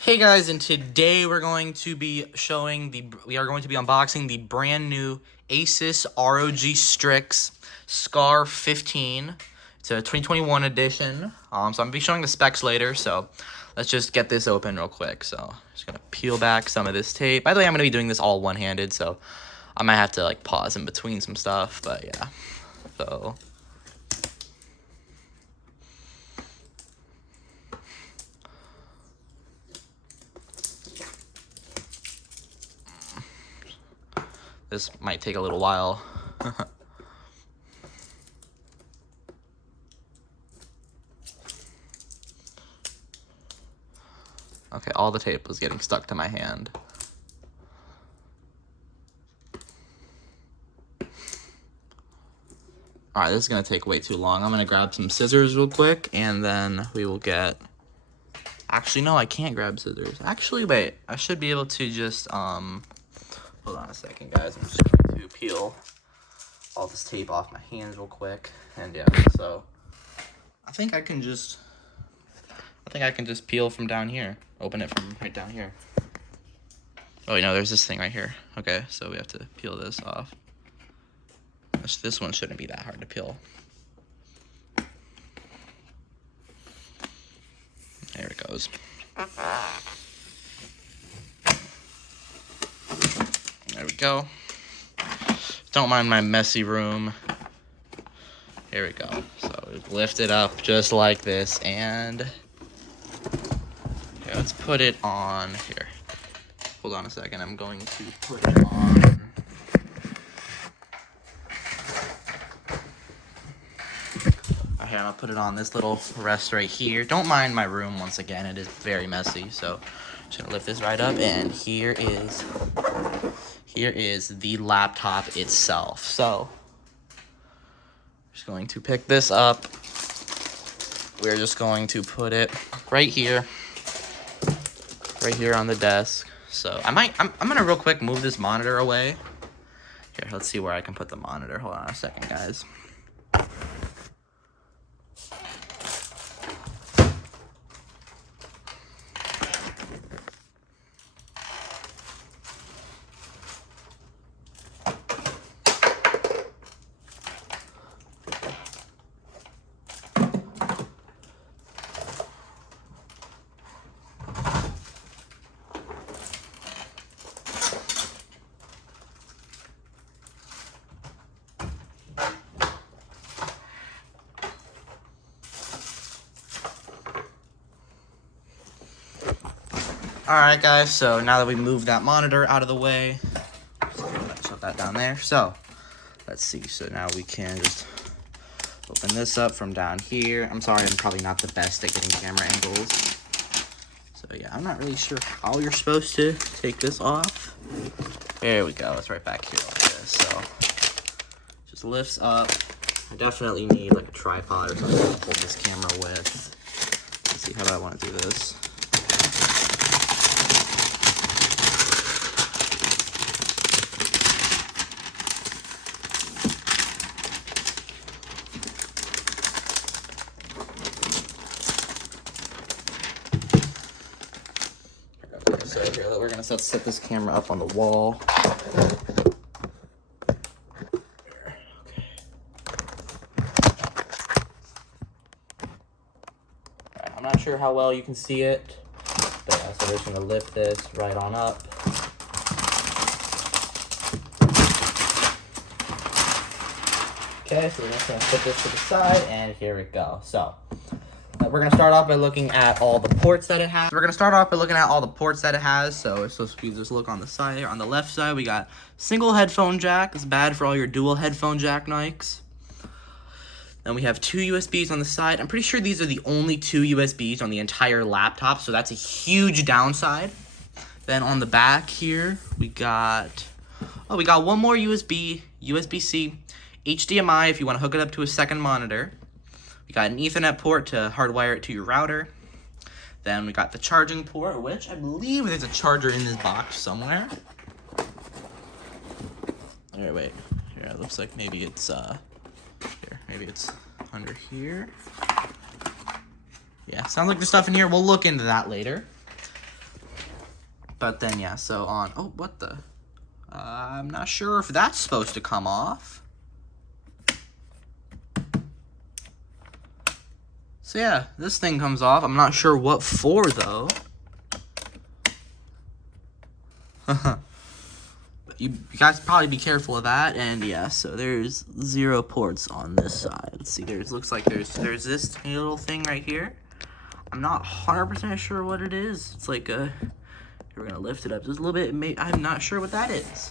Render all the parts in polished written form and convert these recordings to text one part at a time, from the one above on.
Hey guys, and today we're going to be unboxing the brand new Asus ROG Strix Scar 15. It's a 2021 edition. So I'm gonna be showing the specs later. So let's just get this open real quick. So just gonna peel back some of this tape. By the way, I'm gonna be doing this all one-handed, so I might have to like pause in between some stuff. But yeah, so. This might take a little while. Okay, all the tape was getting stuck to my hand. Alright, this is going to take way too long. I'm going to grab some scissors real quick, and then we will get... Actually, no, I can't grab scissors. Actually, wait. I should be able to just, Hold on a second, guys. I'm just going to peel all this tape off my hands real quick. And yeah, so I think I can just peel from down here. Open it from right down here. Oh, no, there's this thing right here. Okay, so we have to peel this off. This one shouldn't be that hard to peel. There it goes. There we go. Don't mind my messy room. Here we go. So we lift it up just like this, and okay, let's put it on here. Hold on a second. I'm going to put it on. Okay, I'm gonna put it on this little rest right here. Don't mind my room once again. It is very messy. So I'm just gonna lift this right up, and here is the laptop itself. So just going to pick this up. We're just going to put it right here on the desk. So I'm gonna real quick move this monitor away. Here, let's see where I can put the monitor. Hold on a second, guys. Alright guys, so now that we moved that monitor out of the way, shut that down there. So, let's see. So now we can just open this up from down here. I'm sorry, I'm probably not the best at getting camera angles. So yeah, I'm not really sure how you're supposed to take this off. There we go, it's right back here like this. So, just lifts up. I definitely need like a tripod or something to hold this camera with. Let's see, how do I want to do this? So here, we're gonna set this camera up on the wall. Right, I'm not sure how well you can see it, but yeah, so we're just gonna lift this right on up. Okay, so we're just gonna put this to the side, and here we go. So we're going to start off by looking at all the ports that it has. So if you just look on the side here, on the left side, we got single headphone jack. It's bad for all your dual headphone jack nikes. Then we have two USBs on the side. I'm pretty sure these are the only two USBs on the entire laptop, so that's a huge downside. Then on the back here, we got one more USB, USB-C, HDMI if you want to hook it up to a second monitor. We got an Ethernet port to hardwire it to your router. Then we got the charging port, which I believe there's a charger in this box somewhere. Here, wait. Here, it looks like maybe it's, here, maybe it's under here. Yeah, sounds like there's stuff in here. We'll look into that later. But then, yeah, so on... Oh, what the... I'm not sure if that's supposed to come off. So yeah, this thing comes off. I'm not sure what for, though. You guys probably be careful of that. And yeah, so there's 0 ports on this side. Let's see, looks like there's this tiny little thing right here. I'm not 100% sure what it is. It's like a... We're gonna lift it up just a little bit. I'm not sure what that is.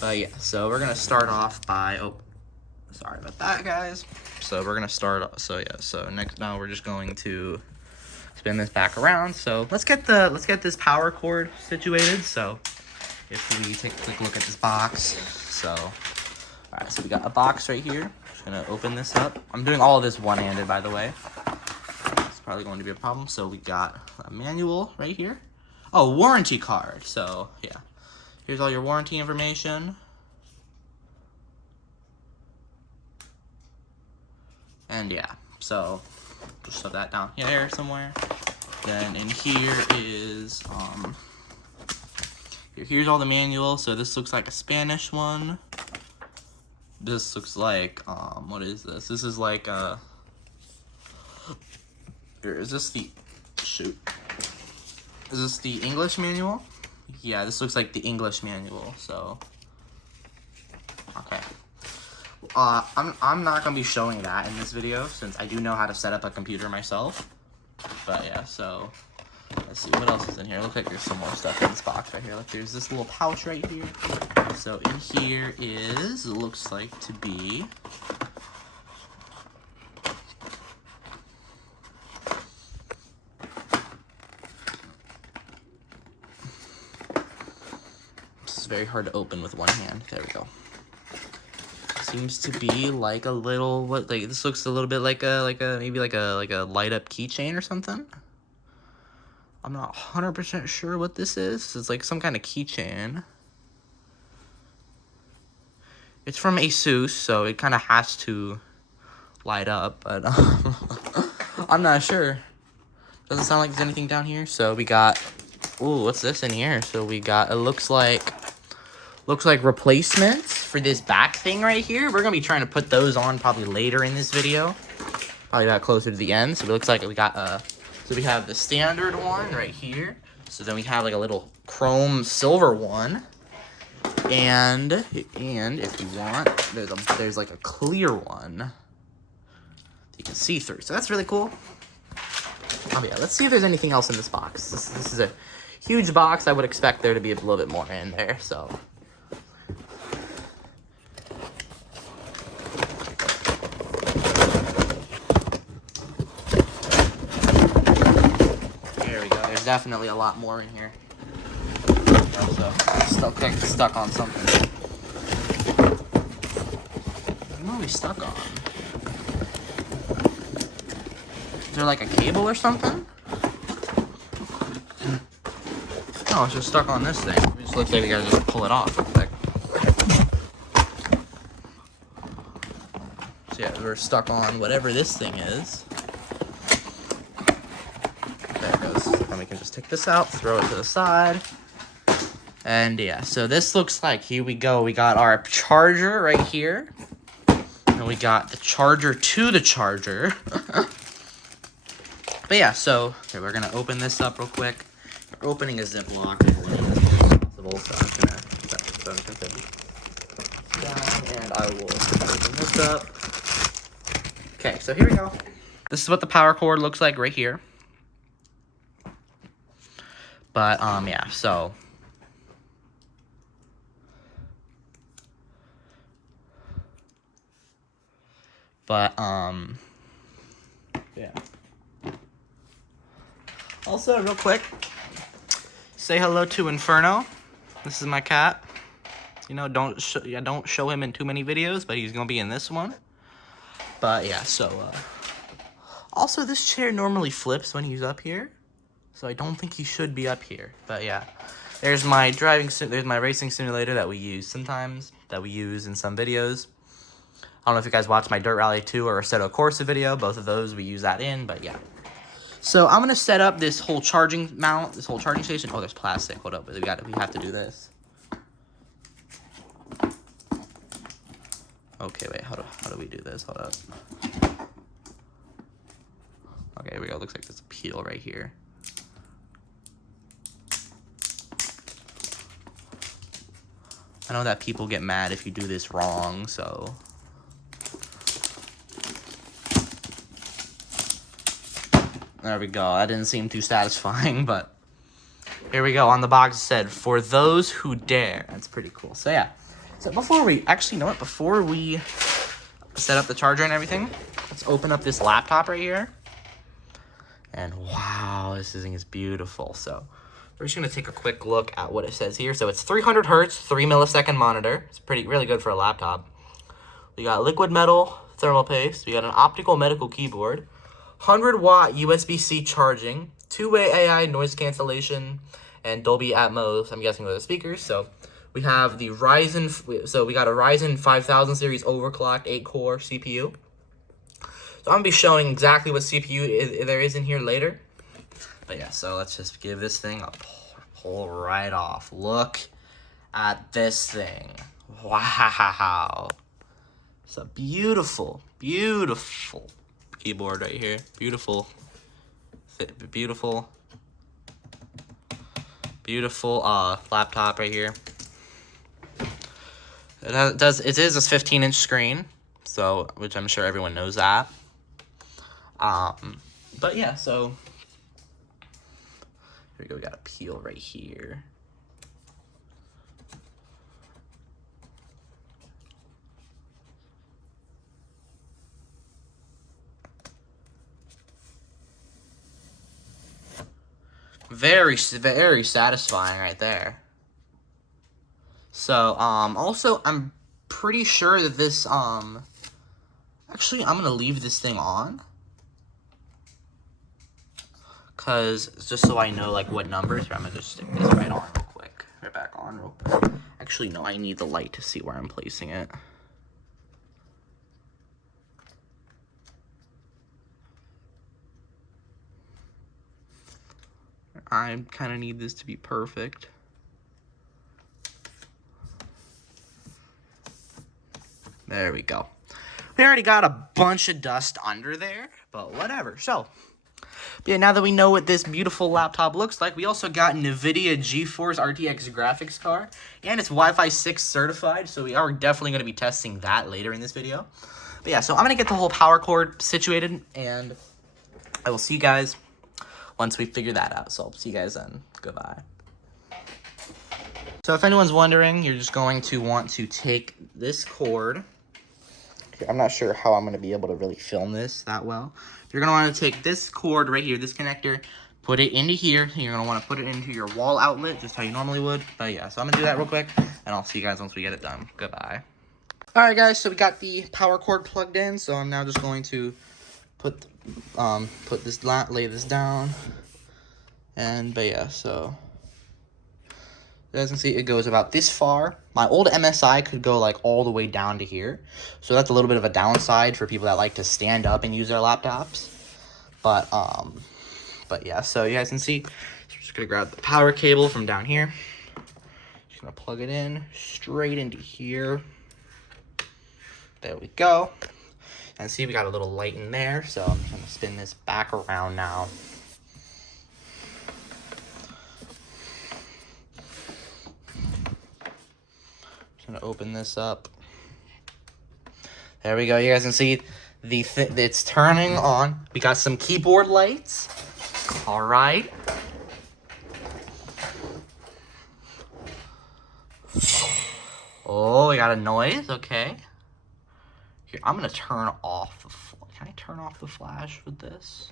But yeah, so we're gonna start off by... Oh, sorry about that, guys. So we're gonna start... So yeah, so now we're just going to spin this back around. So let's get this power cord situated. So if we take a quick look at this box. So, all right, so we got a box right here. Just gonna open this up. I'm doing all of this one-handed, by the way. It's probably going to be a problem. So we got a manual right here. Oh, warranty card. So yeah, here's all your warranty information. And yeah, so just shove that down here somewhere. Then in here is here's all the manual. So this looks like a Spanish one. This looks like what is this? This is like is this the Is this the English manual? Yeah, this looks like the English manual. So okay. I'm not gonna be showing that in this video since I do know how to set up a computer myself. But yeah, so let's see what else is in here. Looks like there's some more stuff in this box right here. Look, there's this little pouch right here. So in here looks like to be very hard to open with one hand. There we go. Seems to be like a little this looks a little bit like maybe like a light up keychain or something. I'm not 100% sure what this is. It's like some kind of keychain. It's from Asus, so it kind of has to light up, but I'm not sure. Doesn't sound like there's anything down here. So we got, ooh, what's this in here? So we got, it looks like replacements for this back thing right here. We're gonna be trying to put those on probably later in this video, probably about closer to the end. So it looks like we got so we have the standard one right here. So then we have like a little chrome silver one, and if you want, there's like a clear one you can see through. So that's really cool. Oh yeah, let's see if there's anything else in this box. This is a huge box. I would expect there to be a little bit more in there. So. Definitely a lot more in here. Also, stuck on something. What are we stuck on? Is there like a cable or something? No, it's just stuck on this thing. It just looks like we gotta just pull it off real quick. So yeah, we're stuck on whatever this thing is. And we can just take this out, throw it to the side. And yeah, so this looks like, here we go. We got our charger right here. And we got the charger to the charger. But yeah, so okay, we're going to open this up real quick. We're opening a Ziploc as possible. So I'm going to put this down and I will open this up. Okay, so here we go. This is what the power cord looks like right here. But, yeah, so. But, yeah. Also, real quick, say hello to Inferno. This is my cat. You know, don't show him in too many videos, but he's gonna be in this one. But, yeah, so, also, this chair normally flips when he's up here. So I don't think he should be up here, but yeah. There's my racing simulator that we use sometimes, that we use in some videos. I don't know if you guys watched my Dirt Rally 2 or Assetto Corsa video. Both of those we use that in, but yeah. So I'm gonna set up this whole charging mount, this whole charging station. Oh, there's plastic. Hold up, we have to do this. Okay, wait, how do we do this? Hold up. Okay, here we go. Looks like there's a peel right here. I know that people get mad if you do this wrong, so. There we go. That didn't seem too satisfying, but here we go. On the box it said, "For those who dare." That's pretty cool. So yeah. So before we, actually, you know what? Before we set up the charger and everything, let's open up this laptop right here. And wow, this thing is beautiful. So we're just gonna take a quick look at what it says here. So it's 300 hertz, 3 millisecond monitor. It's really good for a laptop. We got liquid metal thermal paste. We got an optical medical keyboard, 100-watt USB-C charging, two-way AI noise cancellation, and Dolby Atmos. I'm guessing with the speakers. So we have the Ryzen. So we got a Ryzen 5000 series overclocked 8-core CPU. So I'm gonna be showing exactly what CPU there is in here later. But yeah, so let's just give this thing a pull right off. Look at this thing. Wow. It's a beautiful, beautiful keyboard right here. Beautiful, laptop right here. It is a 15-inch screen, so which I'm sure everyone knows that. But yeah, so here we go. We got a peel right here. Very, very satisfying right there. So, also, I'm pretty sure that this, actually, I'm gonna leave this thing on. Because, just so I know, like, what numbers, I'm gonna just stick this right on real quick. Right back on real quick. Actually, no, I need the light to see where I'm placing it. I kind of need this to be perfect. There we go. We already got a bunch of dust under there, but whatever. So, yeah, now that we know what this beautiful laptop looks like, we also got Nvidia Geforce RTX graphics card, and it's Wi-Fi 6 certified, so we are definitely going to be testing that later in this video. But yeah, so I'm going to get the whole power cord situated, and I will see you guys once we figure that out. So I'll see you guys then. Goodbye. So if anyone's wondering, you're just going to want to take this cord. I'm not sure how I'm going to be able to really film this that well. You're going to want to take this cord right here, this connector, put it into here. You're going to want to put it into your wall outlet, just how you normally would. But yeah, so I'm going to do that real quick, and I'll see you guys once we get it done. Goodbye. All right, guys, so we got the power cord plugged in, so I'm now just going to lay this down. And, but yeah, so you guys can see it goes about this far. My old MSI could go like all the way down to here. So that's a little bit of a downside for people that like to stand up and use their laptops. But yeah, so you guys can see, so we're just gonna grab the power cable from down here. Just gonna plug it in straight into here. There we go. And see, we got a little light in there. So I'm just gonna spin this back around now. Gonna open this up. There we go. You guys can see it's turning on. We got some keyboard lights. All right. Oh, we got a noise. Okay. Here, I'm gonna turn off the. Can I turn off the flash with this?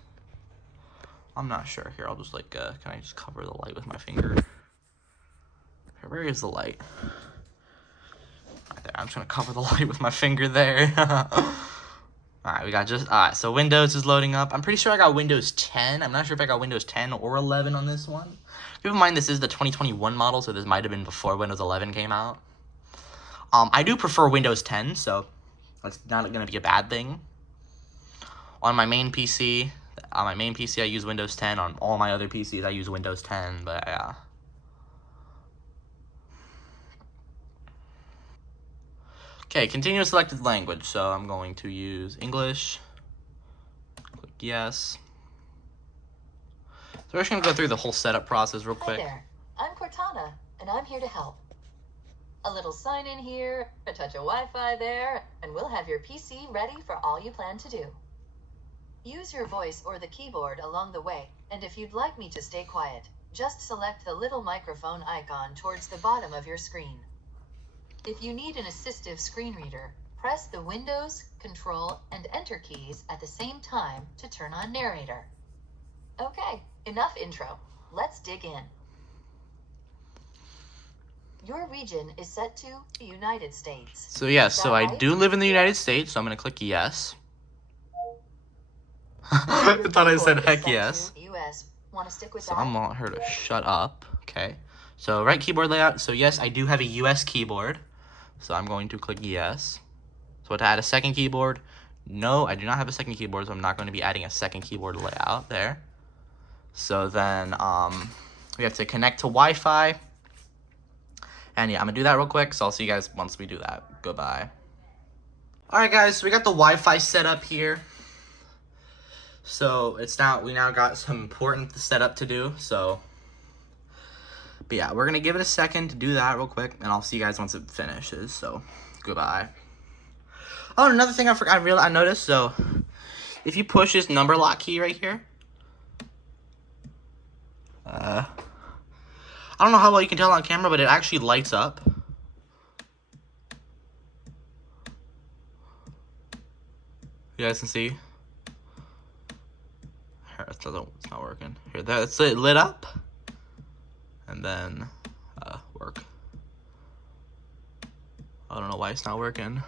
I'm not sure. Here, I'll just like. Can I just cover the light with my finger? Here, where is the light? Right there. I'm just gonna cover the light with my finger there. Alright, we got so Windows is loading up. I'm pretty sure I got Windows 10. I'm not sure if I got Windows 10 or 11 on this one. Keep in mind this is the 2021 model, so this might have been before Windows 11 came out. I do prefer Windows 10, so that's not gonna be a bad thing. On my main PC, on my main PC I use Windows 10. On all my other PCs I use Windows 10, but yeah. Okay, continue selected language. So I'm going to use English. Click yes. So we're just going to go through the whole setup process real quick. Hi there, I'm Cortana, and I'm here to help. A little sign in here, a touch of Wi-Fi there, and we'll have your PC ready for all you plan to do. Use your voice or the keyboard along the way, and if you'd like me to stay quiet, just select the little microphone icon towards the bottom of your screen. If you need an assistive screen reader, press the Windows, Control, and Enter keys at the same time to turn on narrator. Okay, enough intro. Let's dig in. Your region is set to the United States. So yes, so I do live in the United States, so I'm going to click yes. I thought I said heck yes. US. Want to stick with So that? I want her to shut up. Okay. So right keyboard layout. So yes, I do have a US keyboard. So I'm going to click yes. So to add a second keyboard, no, I do not have a second keyboard, so I'm not going to be adding a second keyboard layout there. So then we have to connect to Wi-Fi. And yeah, I'm going to do that real quick, so I'll see you guys once we do that. Goodbye. Alright guys, so we got the Wi-Fi set up here. So we now got some important setup to do, so. But yeah, we're going to give it a second to do that real quick, and I'll see you guys once it finishes, so goodbye. Oh, another thing I noticed, so if you push this number lock key right here, I don't know how well you can tell on camera, but it actually lights up. You guys can see. Here, it's not working. Here, that's it lit up. And then, work. I don't know why it's not working.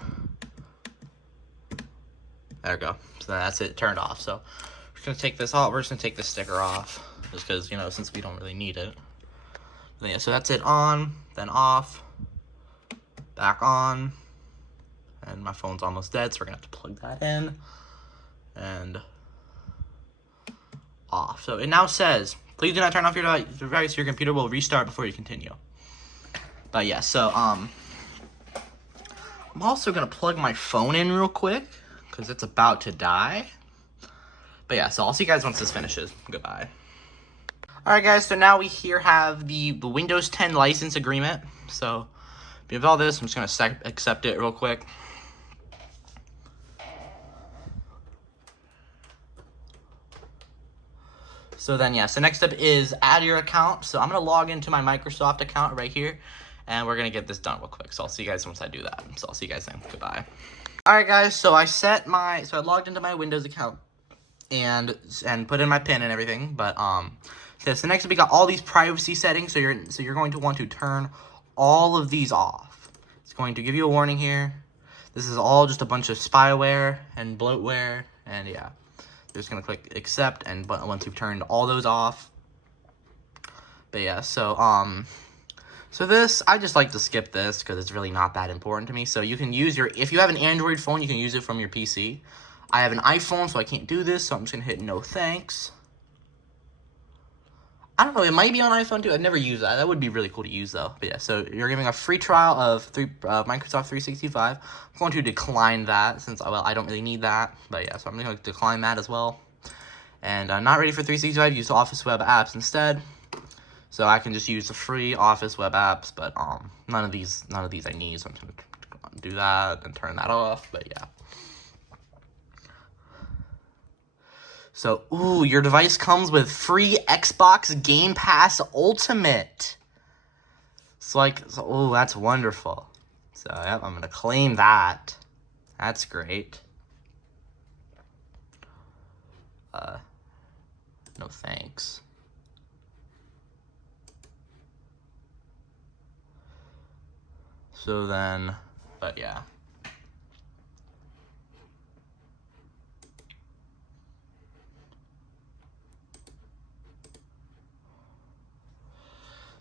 There we go. So that's it turned off. So we're just gonna take this off. We're just gonna take this sticker off, just because, you know, since we don't really need it. But yeah, so that's it on, then off, back on, and my phone's almost dead, so we're gonna have to plug that in, and off. So it now says, please do not turn off your device. Your computer will restart before you continue. But yeah, so I'm also gonna plug my phone in real quick because it's about to die. But yeah, so I'll see you guys once this finishes. Goodbye. Alright guys, so now we here have the Windows 10 license agreement. So we have all this. I'm just gonna accept it real quick. So then, yeah, so next step is add your account. So I'm going to log into my Microsoft account right here, and we're going to get this done real quick. So I'll see you guys once I do that. So I'll see you guys then. Goodbye. All right, guys, so I logged into my Windows account and put in my PIN and everything. But so next we got all these privacy settings. So you're going to want to turn all of these off. It's going to give you a warning here. This is all just a bunch of spyware and bloatware, and yeah. You're just gonna click accept, and once you've turned all those off. But yeah, so so this, I just like to skip this because it's really not that important to me. So you can use if you have an Android phone, you can use it from your PC. I have an iPhone, so I can't do this, so I'm just gonna hit no thanks. I don't know, it might be on iPhone too. I've never used that. That would be really cool to use though. But yeah, so you're giving a free trial of Microsoft 365. I'm going to decline that since, well, I don't really need that. But yeah, so I'm going to decline that as well. And I'm not ready for 365. Use Office web apps instead. So I can just use the free Office web apps, but none of these I need. So I'm going to do that and turn that off. But yeah. So, ooh, your device comes with free Xbox Game Pass Ultimate. Ooh, that's wonderful. So, yep, I'm going to claim that. That's great. No thanks. So then, but yeah.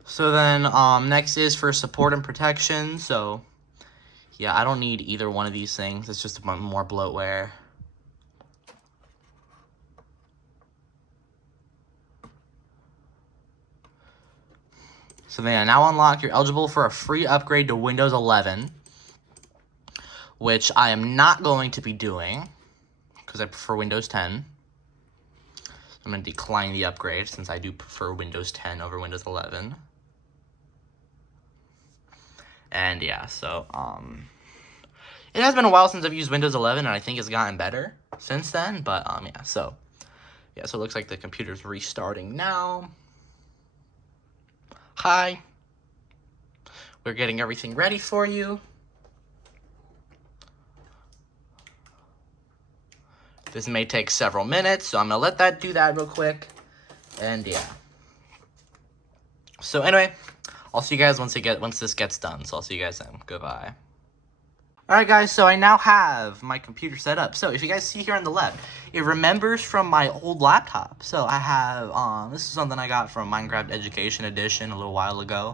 So then, next is for support and protection. So, yeah, I don't need either one of these things. It's just more bloatware. So then now unlocked, you're eligible for a free upgrade to Windows 11, which I am not going to be doing because I prefer Windows 10. I'm going to decline the upgrade since I do prefer Windows 10 over Windows 11. And yeah, so it has been a while since I've used Windows 11, and I think it's gotten better since then. But yeah, so it looks like the computer's restarting now. Hi. We're getting everything ready for you. This may take several minutes, so I'm going to let that do that real quick. And yeah. So anyway, I'll see you guys once this gets done. So I'll see you guys then. Goodbye. Alright guys, so I now have my computer set up. So if you guys see here on the left, it remembers from my old laptop. So I have, this is something I got from Minecraft Education Edition a little while ago.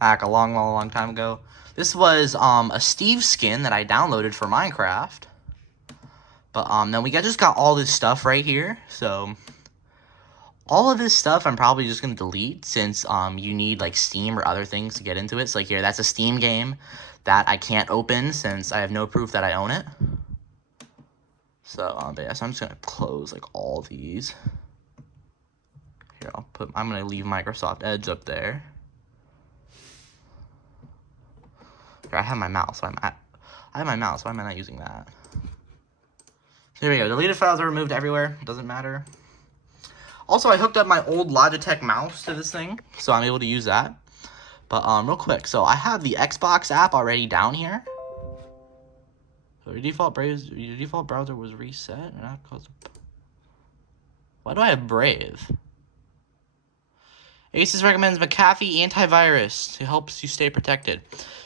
Back a long time ago. This was a Steve skin that I downloaded for Minecraft. But then we just got all this stuff right here. So all of this stuff I'm probably just gonna delete since you need like Steam or other things to get into it. So like here, that's a Steam game that I can't open since I have no proof that I own it. So but yeah, so I'm just gonna close like all these. Here, I'm gonna leave Microsoft Edge up there. Here, I have my mouse, so I have my mouse, why am I not using that? So here we go, deleted files are removed everywhere, doesn't matter. Also, I hooked up my old Logitech mouse to this thing, so I'm able to use that. But real quick, so I have the Xbox app already down here. So your default browser was reset, and that caused. Why do I have Brave? Asus recommends McAfee antivirus. It helps you stay protected.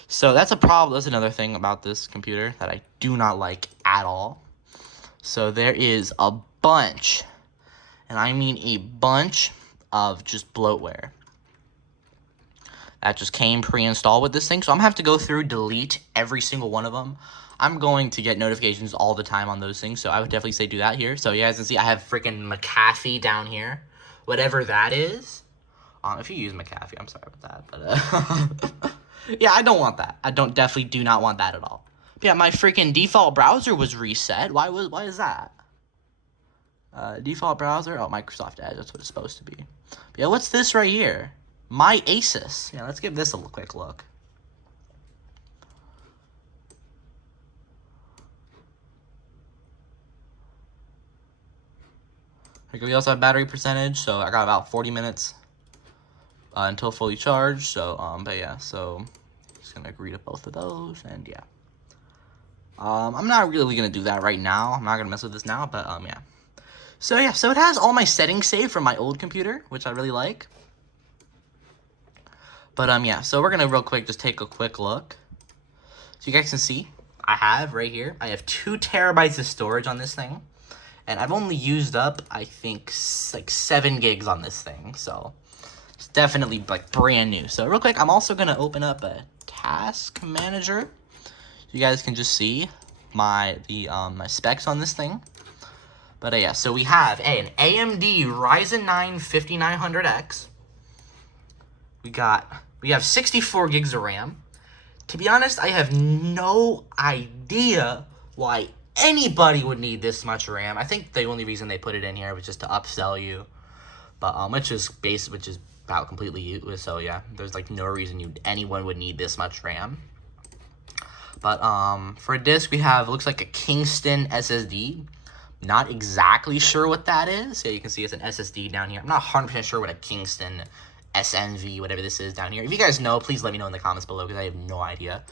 So that's a problem. That's another thing about this computer that I do not like at all. So there is a bunch, and I mean a bunch of just bloatware that just came pre-installed with this thing. So I'm gonna have to go through, delete every single one of them. I'm going to get notifications all the time on those things, so I would definitely say do that here. So you guys can see I have freaking McAfee down here, whatever that is. If you use McAfee, I'm sorry about that, but yeah, I don't want that. I definitely do not want that at all. But yeah, my freaking default browser was reset. Why is that? Default browser, oh, Microsoft Edge, that's what it's supposed to be. But yeah, what's this right here? My Asus. Yeah, let's give this a quick look. We also have battery percentage, so I got about 40 minutes until fully charged. So, but yeah, so just gonna agree to both of those, and yeah. I'm not really gonna do that right now. I'm not gonna mess with this now, but yeah. So yeah, so it has all my settings saved from my old computer, which I really like. But yeah, so we're gonna real quick just take a quick look. So you guys can see, I have 2 terabytes of storage on this thing. And I've only used up, I think, like 7 gigs on this thing. So it's definitely like brand new. So real quick, I'm also gonna open up a task manager. So you guys can just see my specs on this thing. But yeah, so we have an AMD Ryzen 9 5900X. We have 64 gigs of RAM. To be honest, I have no idea why anybody would need this much RAM. I think the only reason they put it in here was just to upsell you, but which is about completely useless. So yeah, there's like no reason anyone would need this much RAM. But for a disk, we have, looks like a Kingston SSD. Not exactly sure what that is. Yeah, you can see it's an SSD down here. I'm not 100% sure what a Kingston SNV, whatever this is down here. If you guys know, please let me know in the comments below, because I have no idea.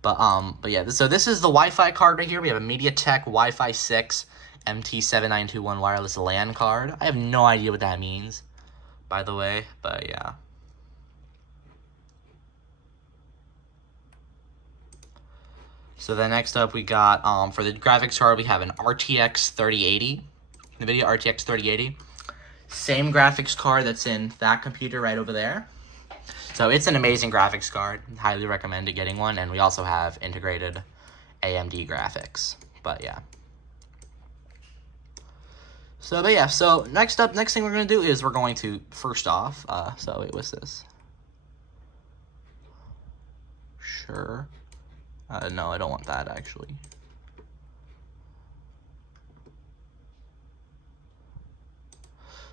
But yeah, so this is the Wi-Fi card right here. We have a MediaTek Wi-Fi 6 MT7921 wireless LAN card. I have no idea what that means, by the way, but yeah. So then next up we got, for the graphics card, we have an RTX 3080, Nvidia RTX 3080. Same graphics card that's in that computer right over there. So it's an amazing graphics card. Highly recommend getting one. And we also have integrated AMD graphics. But yeah. So, but yeah. So next thing we're going to do is we're going to, first off, so wait, what's this? sure. No, I don't want that actually.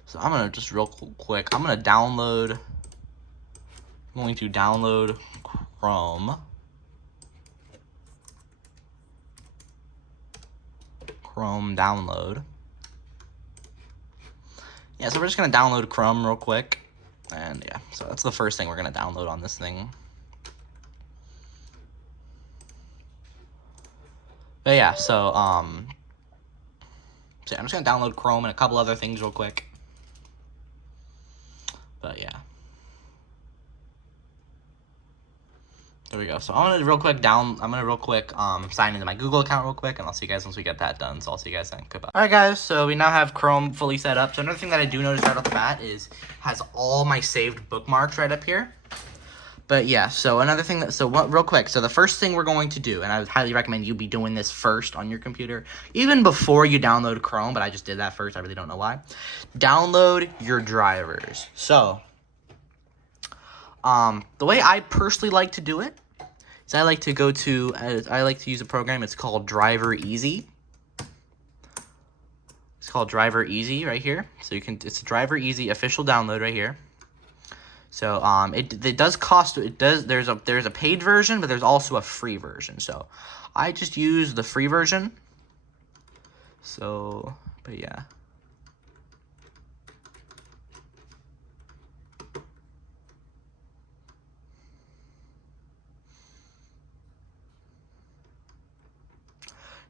So I'm gonna just real quick, I'm going to download Chrome. Chrome download. Yeah, so we're just going to download Chrome real quick. And yeah, so that's the first thing we're going to download on this thing. But yeah, so I'm just going to download Chrome and a couple other things real quick. But yeah. There we go. So I'm gonna real quick sign into my Google account real quick, and I'll see you guys once we get that done. So I'll see you guys then. Goodbye. Alright guys, so we now have Chrome fully set up. So another thing that I do notice right off the bat is has all my saved bookmarks right up here. But yeah, so another thing real quick, so the first thing we're going to do, and I would highly recommend you be doing this first on your computer, even before you download Chrome, but I just did that first, I really don't know why. Download your drivers. So, the way I personally like to do it is I like to use a program, it's called Driver Easy. It's called Driver Easy right here. So it's a Driver Easy official download right here. So it does cost, there's a paid version, but there's also a free version. So I just use the free version. So, but yeah.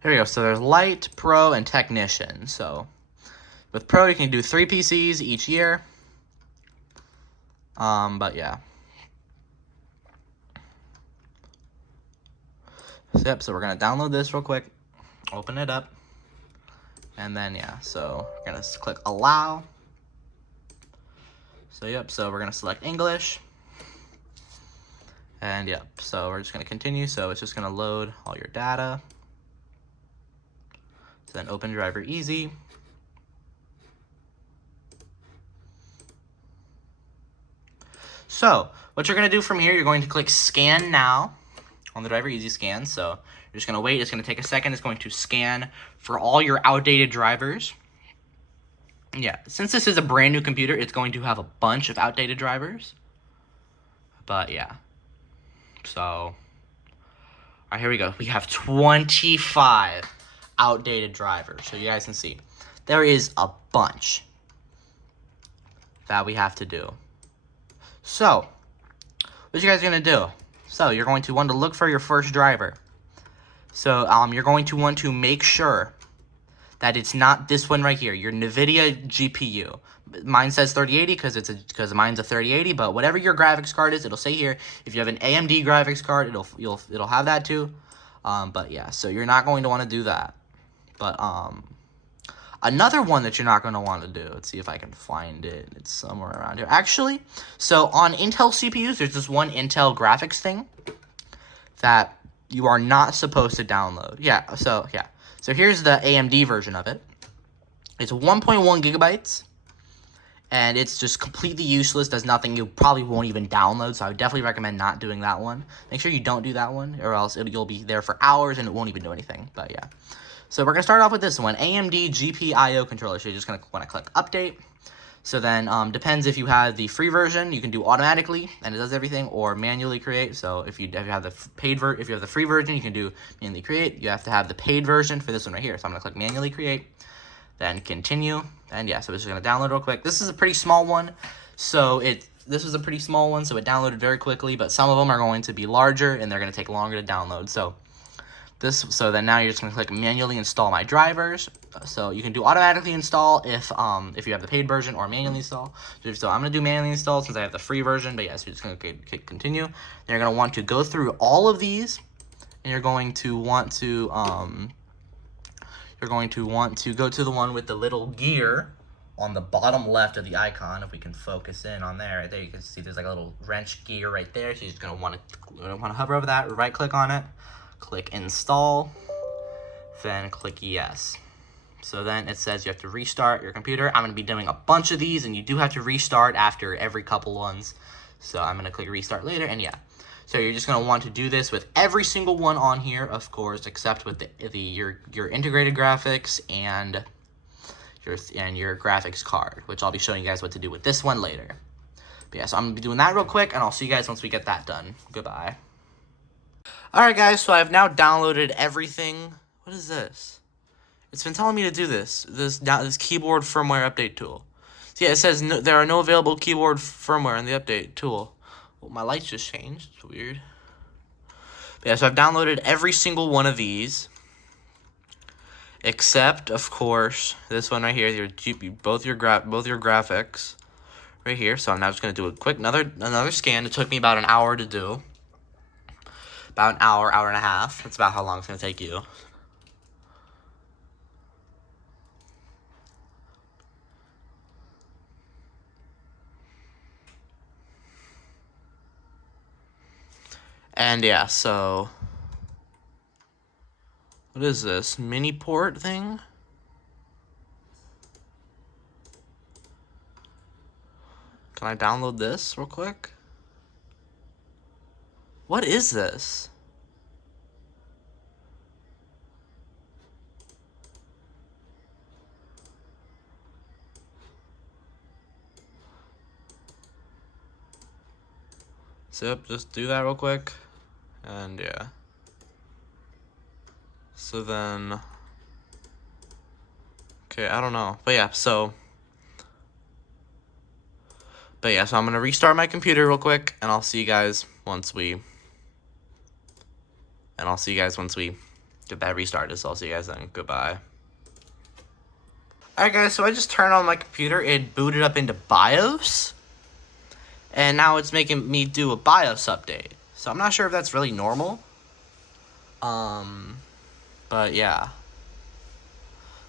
Here we go. So there's Light, Pro, and Technician. So with Pro, you can do 3 PCs each year. But yeah. So we're gonna download this real quick, open it up, and then yeah, so we're gonna click allow. So yep, so we're gonna select English, and yep, so we're just gonna continue. So it's just gonna load all your data. So then open Driver Easy. So what you're going to do from here, you're going to click Scan Now on the Driver Easy scan. So you're just going to wait. It's going to take a second. It's going to scan for all your outdated drivers. Yeah, since this is a brand new computer, it's going to have a bunch of outdated drivers. But yeah. So, all right, here we go. We have 25 outdated drivers. So you guys can see. There is a bunch that we have to do. So, what you guys are going to do? So, you're going to want to look for your first driver. So, you're going to want to make sure that it's not this one right here, your Nvidia GPU. Mine says 3080 because mine's a 3080, but whatever your graphics card is, it'll say here. If you have an AMD graphics card, it'll have that too. But yeah, so you're not going to want to do that. But another one that you're not going to want to do, let's see if I can find it. It's somewhere around here. Actually, so on Intel CPUs, there's this one Intel graphics thing that you are not supposed to download. Yeah, so yeah. So here's the AMD version of it. It's 1.1 gigabytes, and it's just completely useless, does nothing. You probably won't even download, so I would definitely recommend not doing that one. Make sure you don't do that one, or else you'll be there for hours and it won't even do anything, but yeah. So we're going to start off with this one, AMD GPIO controller. So you're just going to want to click Update. So then, depends if you have the free version, you can do automatically, and it does everything, or manually create. So if you have the free version, you can do manually create. You have to have the paid version for this one right here. So I'm going to click manually create, then continue, and yeah, so it's just going to download real quick. This is a pretty small one, so this was a pretty small one, so it downloaded very quickly, but some of them are going to be larger, and they're going to take longer to download. So then now you're just going to click manually install my drivers. So you can do automatically install if you have the paid version, or manually install. So I'm going to do manually install since I have the free version, but yeah, so you're just going to click continue. Then you're going to want to go through all of these, and you're going to want to go to the one with the little gear on the bottom left of the icon. If we can focus in on there, right there, you can see there's like a little wrench gear right there. So you're just going to want to hover over that, right click on it, click install, then click yes. So then it says you have to restart your computer. I'm going to be doing a bunch of these, and you do have to restart after every couple ones. So I'm going to click restart later, and yeah. So you're just going to want to do this with every single one on here, of course, except with your integrated graphics and your graphics card, which I'll be showing you guys what to do with this one later. But yeah, so I'm going to be doing that real quick, and I'll see you guys once we get that done. Goodbye. Alright guys, so I've now downloaded everything. What is this? It's been telling me to do this keyboard firmware update tool. So yeah, it says there are no available keyboard firmware in the update tool. Well, my lights just changed. It's weird. But yeah, so I've downloaded every single one of these, except of course this one right here. Both your graphics right here. So I'm now just gonna do a quick another scan. It took me about an hour to do. About an hour and a half. That's about how long it's gonna take you. And yeah, so what is this? Mini port thing? Can I download this real quick? What is this? So just do that real quick. And yeah. So then, okay, I don't know. But yeah, so I'm gonna restart my computer real quick, and I'll see you guys once we get that restarted. So I'll see you guys then. Goodbye. Alright guys, so I just turned on my computer. It booted up into BIOS, and now it's making me do a BIOS update. So I'm not sure if that's really normal. But yeah.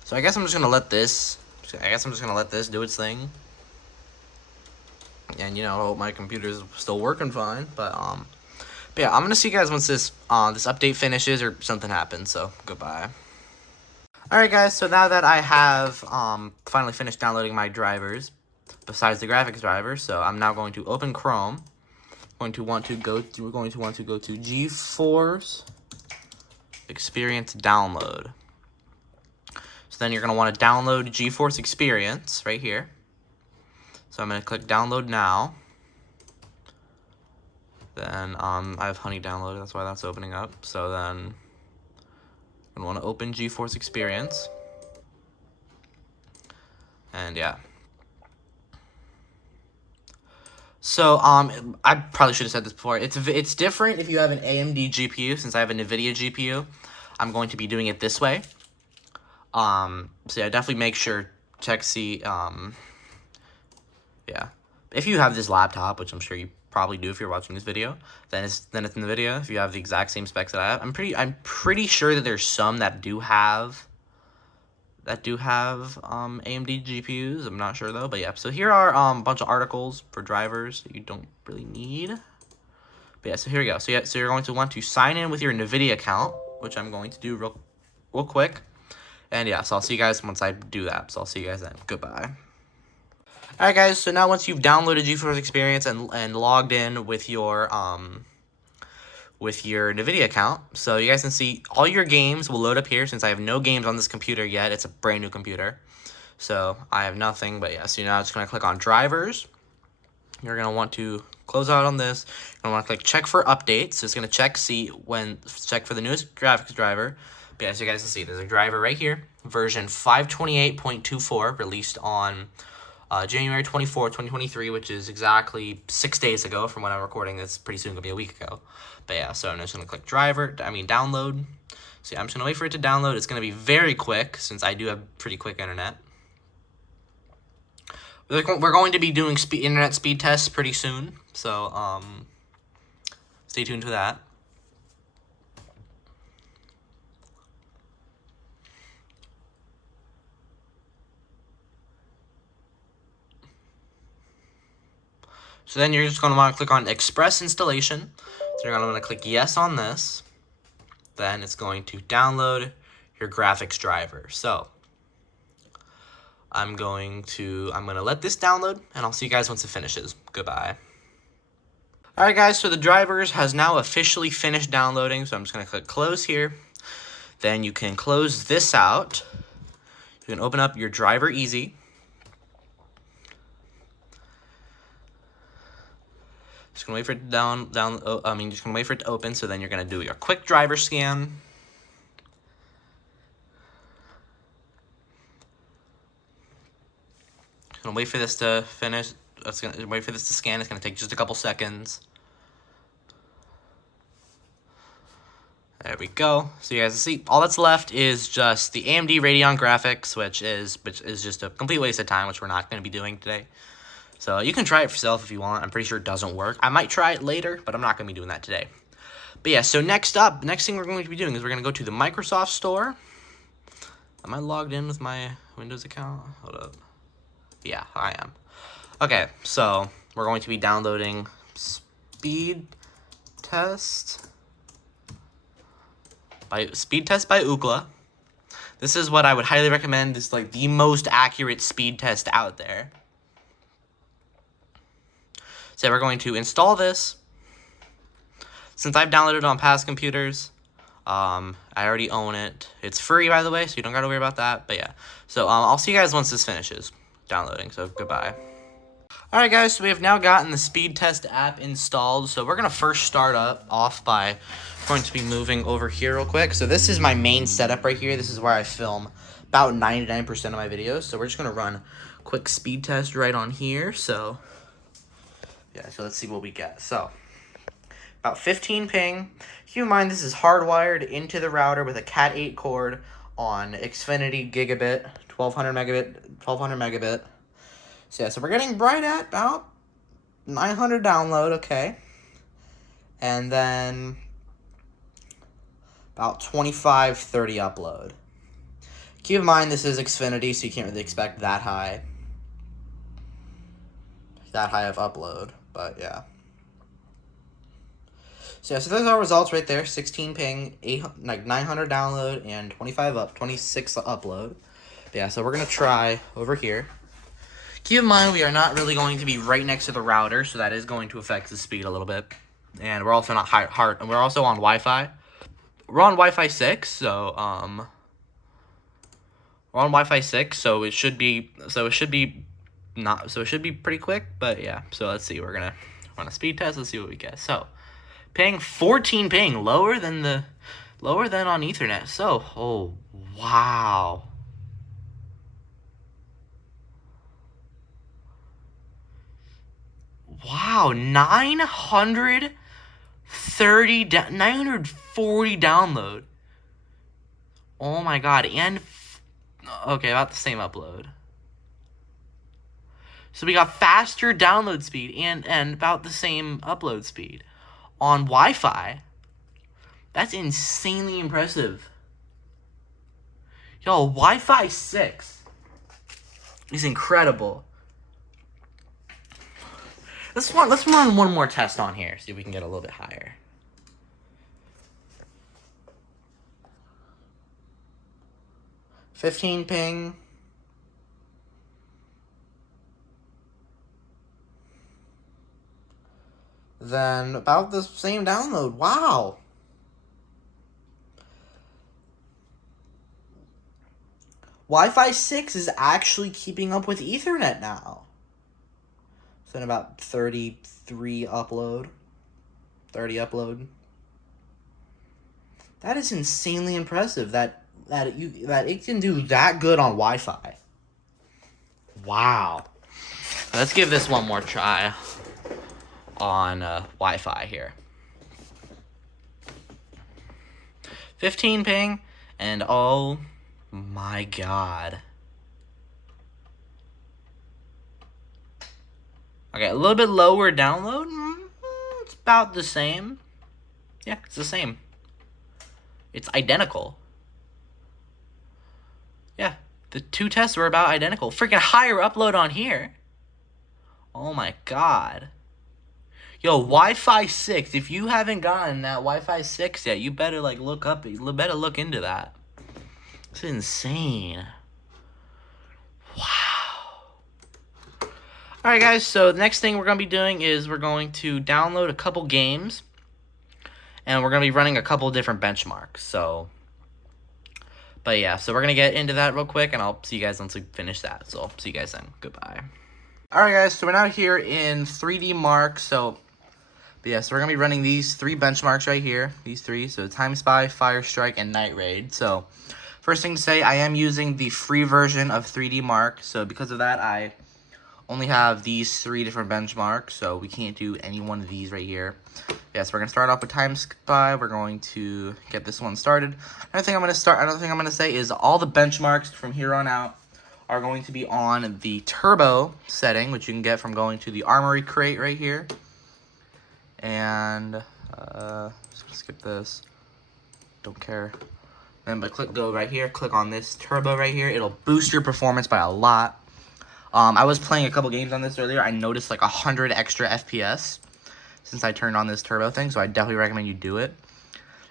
So I guess I'm just gonna let this do its thing. And I hope my computer's still working fine. But yeah, I'm gonna see you guys once this update finishes or something happens. So goodbye. Alright guys, so now that I have finally finished downloading my drivers, besides the graphics driver, so I'm now going to open Chrome. We're going to want to go to Geforce Experience Download. So then you're going to want to download Geforce Experience right here. So I'm going to click download now. Then I have Honey downloaded, that's why that's opening up. So then I'm going to want to open Geforce Experience. And yeah. So, I probably should have said this before. It's different if you have an AMD GPU. Since I have a Nvidia GPU, I'm going to be doing it this way. So yeah, definitely make sure, yeah. If you have this laptop, which I'm sure you probably do if you're watching this video, then it's Nvidia. If you have the exact same specs that I have, I'm pretty sure that there's some that do have AMD GPUs. I'm not sure though, but yeah. So here are a bunch of articles for drivers that you don't really need. But yeah, so here we go. So yeah, so you're going to want to sign in with your Nvidia account, which I'm going to do real quick. And yeah, so I'll see you guys once I do that. So I'll see you guys then. Goodbye. Alright guys, so now once you've downloaded GeForce Experience and logged in with your Nvidia account, so you guys can see all your games will load up here. Since I have no games on this computer yet, it's a brand new computer, so I have nothing. But yeah, so now it's going to click on drivers. You're going to want to close out on this. You're going to want to click check for updates. So it's going to check for the newest graphics driver. But yeah, so you guys can see there's a driver right here, version 528.24, released on January 24, 2023, which is exactly 6 days ago from when I'm recording this. Pretty soon, it'll be a week ago. But yeah, so I'm just going to click download. So yeah, I'm just going to wait for it to download. It's going to be very quick since I do have pretty quick internet. We're going to be doing internet speed tests pretty soon. So stay tuned for that. So then you're just going to want to click on Express Installation. So you're going to want to click Yes on this. Then it's going to download your graphics driver. So I'm going to let this download, and I'll see you guys once it finishes. Goodbye. Alright guys, so the drivers has now officially finished downloading, so I'm just going to click close here. Then you can close this out. You can open up your driver easy. Just gonna wait for it to just gonna wait for it to open, so then you're gonna do your quick driver scan. Gonna wait for this to finish. Wait for this to scan. It's gonna take just a couple seconds. There we go. So you guys see, all that's left is just the AMD Radeon graphics, which is just a complete waste of time, which we're not going to be doing today. So you can try it for yourself if you want. I'm pretty sure it doesn't work. I might try it later, but I'm not going to be doing that today. But yeah, so next thing we're going to be doing is we're going to go to the Microsoft Store. Am I logged in with my Windows account? Hold up. Yeah, I am. Okay, so we're going to be downloading Speed Test by Ookla. This is what I would highly recommend. This is like the most accurate speed test out there. So we're going to install this. Since I've downloaded it on past computers, I already own it. It's free, by the way, so you don't gotta worry about that. But yeah, so I'll see you guys once this finishes downloading. So goodbye. Alright guys, so we have now gotten the speed test app installed. So we're going to first start off by going to be moving over here real quick. So this is my main setup right here. This is where I film about 99% of my videos. So we're just going to run a quick speed test right on here. So yeah, so let's see what we get. So about 15 ping. Keep in mind this is hardwired into the router with a Cat 8 cord on Xfinity gigabit, 1200 megabit. So yeah, so we're getting right at about 900 download, okay. And then about 25, 30 upload. Keep in mind this is Xfinity, so you can't really expect that high of upload, but yeah. So yeah, so there's our results right there. 16 ping, 900 download, and 26 upload. But yeah, so we're gonna try over here. Keep in mind, we are not really going to be right next to the router, so that is going to affect the speed a little bit. And we're also not and we're also on Wi-Fi. We're on Wi-Fi 6, so we're on Wi-Fi 6, so it should be pretty quick. But yeah, so let's see. We're gonna run a speed test. Let's see what we get. So, ping 14 ping, lower than on Ethernet. So, oh wow. Wow, 940 download. Oh my god, and okay, about the same upload. So we got faster download speed and about the same upload speed on Wi-Fi. That's insanely impressive. Yo, Wi-Fi 6 is incredible. Let's run one more test on here, see if we can get a little bit higher. $15 ping. Then about the same download. Wow. Wi-Fi 6 is actually keeping up with Ethernet now. So in about 30 upload. That is insanely impressive that it can do that good on Wi-Fi. Wow. Let's give this one more try on Wi-Fi here. 15 ping, and oh my god. Okay, a little bit lower download. It's about the same. Yeah, it's the same. It's identical. Yeah, the two tests were about identical. Freaking higher upload on here. Oh my god. Yo, Wi-Fi 6. If you haven't gotten that Wi-Fi 6 yet, you better look into that. It's insane. Wow. Alright guys, so the next thing we're going to be doing is we're going to download a couple games. And we're going to be running a couple different benchmarks. So, but yeah, so we're going to get into that real quick. And I'll see you guys once we finish that. So, I'll see you guys then. Goodbye. Alright guys, so we're now here in 3D Mark. So, but yeah, so we're going to be running these 3 benchmarks right here. These 3. So, Time Spy, Fire Strike, and Night Raid. So, first thing to say, I am using the free version of 3D Mark. So, because of that, I only have these 3 different benchmarks, so we can't do any one of these right here. Yes, we're gonna start off with Time Spy. We're going to get this one started. Another thing I'm gonna say is all the benchmarks from here on out are going to be on the turbo setting, which you can get from going to the Armory crate right here. And just gonna skip this. Don't care. Then but go right here. Click on this turbo right here. It'll boost your performance by a lot. I was playing a couple games on this earlier. I noticed like 100 extra FPS since I turned on this turbo thing, so I definitely recommend you do it.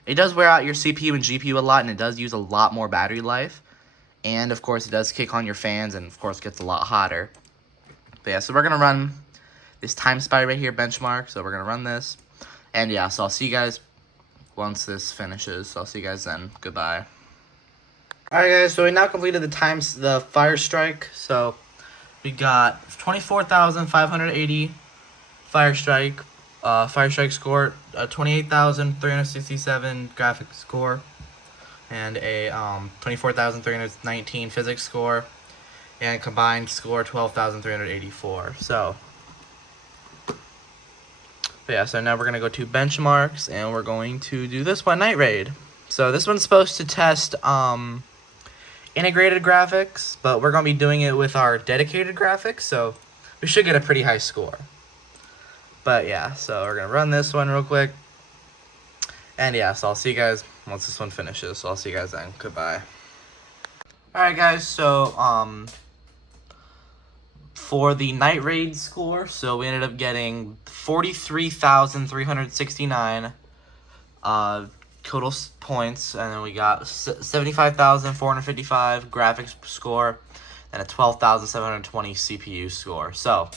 It does wear out your CPU and GPU a lot, and it does use a lot more battery life. And, of course, it does kick on your fans, and, of course, gets a lot hotter. But, yeah, so we're going to run this Time Spy right here, benchmark. So we're going to run this. And, yeah, so I'll see you guys once this finishes. So I'll see you guys then. Goodbye. Alright, guys, so we now completed the Fire Strike. So we got 24,580 Fire Strike score, 28,367 graphics score, and a 24,319 physics score, and combined score 12,384. So, but yeah, so now we're gonna go to benchmarks, and we're going to do this one, Night Raid. So this one's supposed to test integrated graphics, but we're gonna be doing it with our dedicated graphics, so we should get a pretty high score. But yeah, so we're gonna run this one real quick. And yeah, so I'll see you guys once this one finishes. So I'll see you guys then. Goodbye. Alright guys, so for the Night Raid score, so we ended up getting 43,369 total points, and then we got 75,455 graphics score, and a 12,720 CPU score. So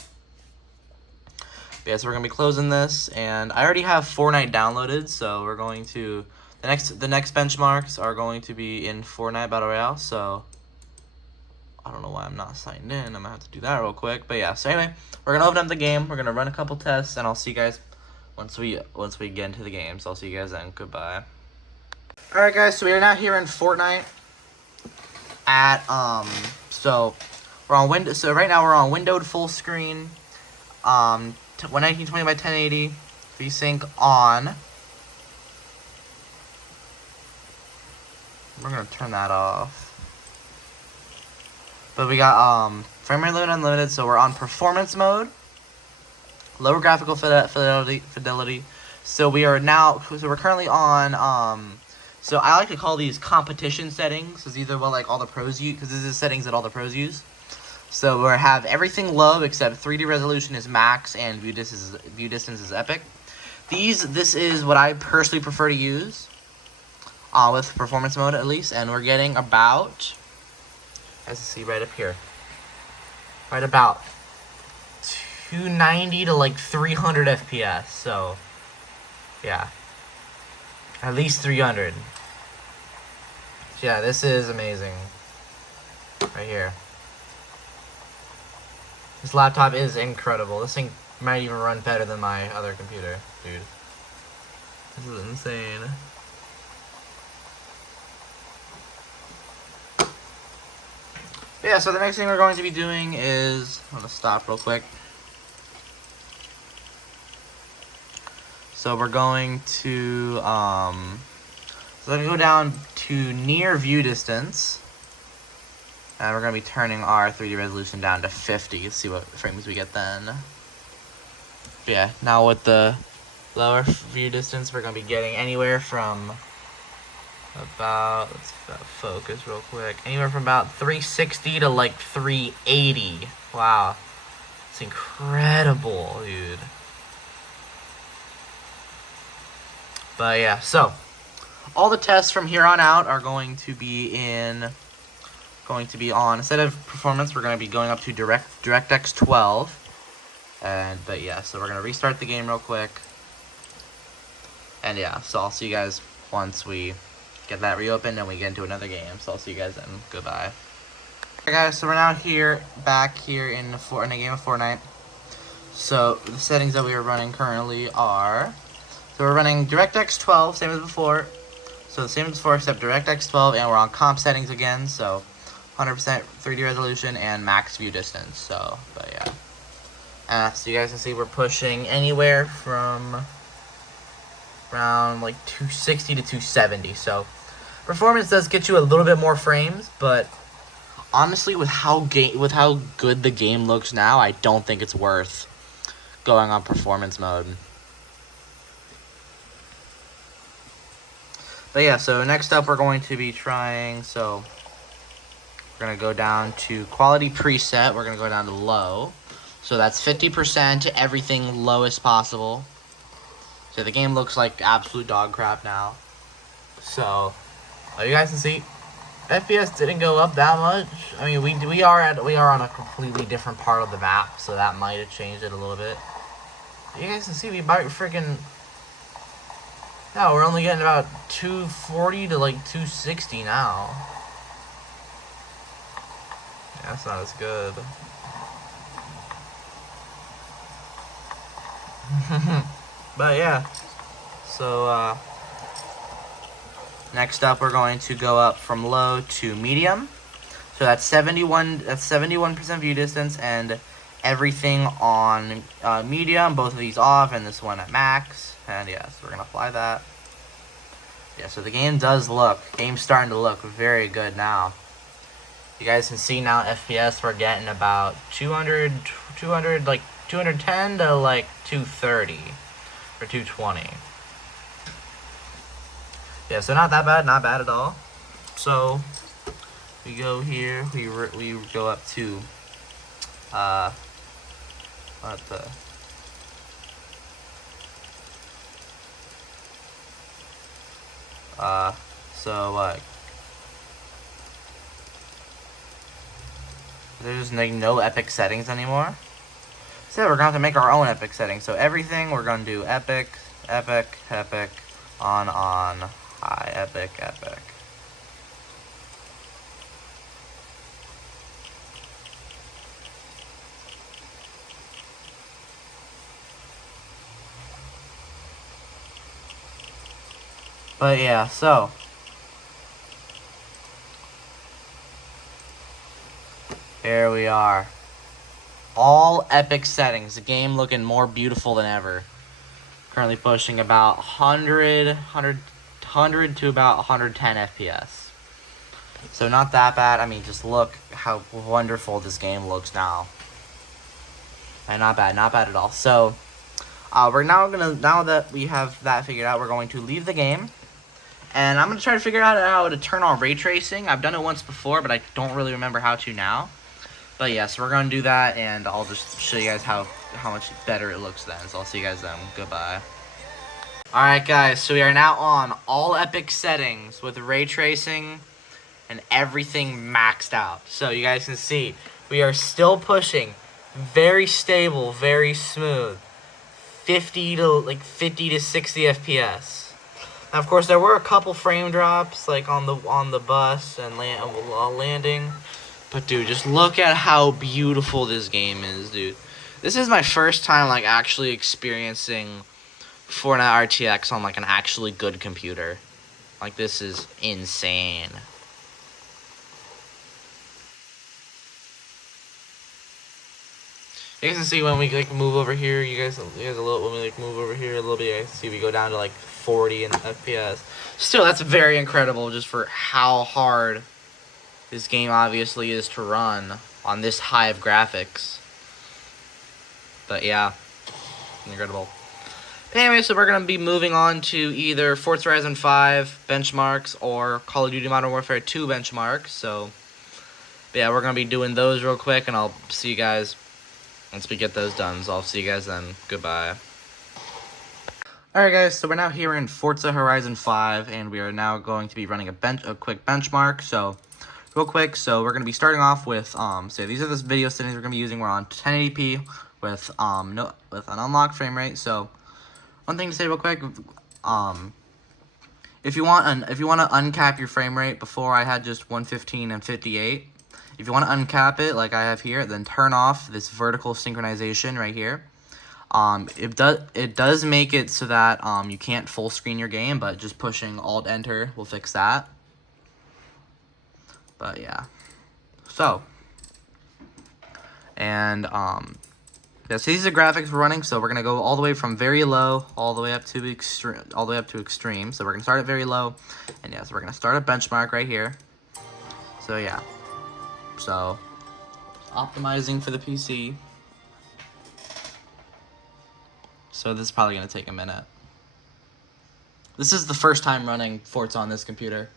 yeah, so we're gonna be closing this, and I already have Fortnite downloaded, so we're going to the next benchmarks are going to be in Fortnite Battle Royale. So I don't know why I'm not signed in. I'm gonna have to do that real quick. But yeah, so anyway, we're gonna open up the game. We're gonna run a couple tests, and I'll see you guys once we get into the game. So I'll see you guys then. Goodbye. All right, guys. So we are now here in Fortnite at So we're on window. So right now we're on windowed full screen. 1920 by 1080, VSync on. We're gonna turn that off. But we got frame rate limit unlimited, so we're on performance mode. Lower graphical fidelity. So we're currently on so I like to call these competition settings. Is either what like all the pros use, because this is settings that all the pros use. So we have everything low except 3D resolution is max and view distance is epic. This is what I personally prefer to use with performance mode at least, and we're getting about, as you see right up here, right about 290 to like 300 FPS. So yeah, at least 300. So, yeah, this is amazing right here. This laptop is incredible. This thing might even run better than my other computer, dude. This is insane. Yeah, so the next thing we're going to be doing is, I'm gonna stop real quick. So we're going to, so I'm gonna go down to near view distance. And we're going to be turning our 3D resolution down to 50 to see what frames we get then. Yeah, now with the lower view distance, we're going to be getting anywhere from about, let's focus real quick, anywhere from about 360 to like 380. Wow. It's incredible, dude. But yeah, so all the tests from here on out are going to be on, instead of performance, we're going to be going up to DirectX 12. But yeah, so we're gonna restart the game real quick. And yeah, so I'll see you guys once we get that reopened and we get into another game. So I'll see you guys then. Goodbye. Alright guys, so we're now back here in a game of Fortnite. So the settings that we are running currently are, so we're running DirectX 12, same as before. So the same as before except DirectX 12, and we're on comp settings again. So 100% 3D resolution and max view distance. So, but yeah. So you guys can see we're pushing anywhere from around like 260 to 270. So performance does get you a little bit more frames, but honestly, with how good the game looks now, I don't think it's worth going on performance mode. But yeah, so next up we're going to be trying, so we're going to go down to quality preset. We're going to go down to low. So that's 50% to everything lowest possible. So the game looks like absolute dog crap now. So, you guys can see, FPS didn't go up that much. I mean, we are on a completely different part of the map, so that might have changed it a little bit. You guys can see we might freaking... Yeah, we're only getting about 240 to like 260 now. Yeah, that's not as good. But yeah. So next up we're going to go up from low to medium. So that's 71% view distance and everything on medium, both of these off, and this one at max. And yeah, so we're gonna apply that. Yeah, so the game's starting to look very good now. You guys can see now FPS we're getting about 210 to like 230 or 220. Yeah, so not bad at all. So we go here, we go up to there's like no epic settings anymore. So we're gonna have to make our own epic settings. So everything we're gonna do epic, on, high, epic. But yeah, so here we are. All epic settings. The game looking more beautiful than ever. Currently pushing about 100 to about 110 FPS. So not that bad. I mean, just look how wonderful this game looks now. And not bad at all. So we're now that we have that figured out, we're going to leave the game. And I'm going to try to figure out how to turn on ray tracing. I've done it once before, but I don't really remember how to now. But yeah, so we're going to do that, and I'll just show you guys how much better it looks then. So I'll see you guys then. Goodbye. Alright guys, so we are now on all epic settings with ray tracing and everything maxed out. So you guys can see, we are still pushing very stable, very smooth, 50 to 60 FPS. Now, of course, there were a couple frame drops, like on the bus and landing. But dude, just look at how beautiful this game is, dude. This is my first time like actually experiencing Fortnite RTX on like an actually good computer. Like, this is insane. You guys can see when we like move over here, when we like move over here a little bit, you guys see we go down to like 40 in FPS. Still, that's very incredible just for how hard this game obviously is to run on this high of graphics. But yeah, incredible. But anyway, so we're going to be moving on to either Forza Horizon 5 benchmarks or Call of Duty Modern Warfare 2 benchmarks. So, yeah, we're going to be doing those real quick, and I'll see you guys once we get those done. So I'll see you guys then. Goodbye. Alright guys, so we're now here in Forza Horizon 5, and we are now going to be running a quick benchmark. So, real quick, so we're going to be starting off with, so these are the video settings we're going to be using. We're on 1080p, with an unlocked frame rate. So one thing to say real quick, if you want to uncap your frame rate, before I had just 115 and 58. If you want to uncap it like I have here, then turn off this vertical synchronization right here. It does make it so that you can't full screen your game, but just pushing Alt Enter will fix that. But yeah. So, and yeah, so these are graphics we're running. So we're gonna go all the way from very low all the way up to extreme. So we're gonna start at very low, and yeah, so we're gonna start a benchmark right here. So yeah, so optimizing for the PC. So this is probably gonna take a minute. This is the first time running Forza on this computer.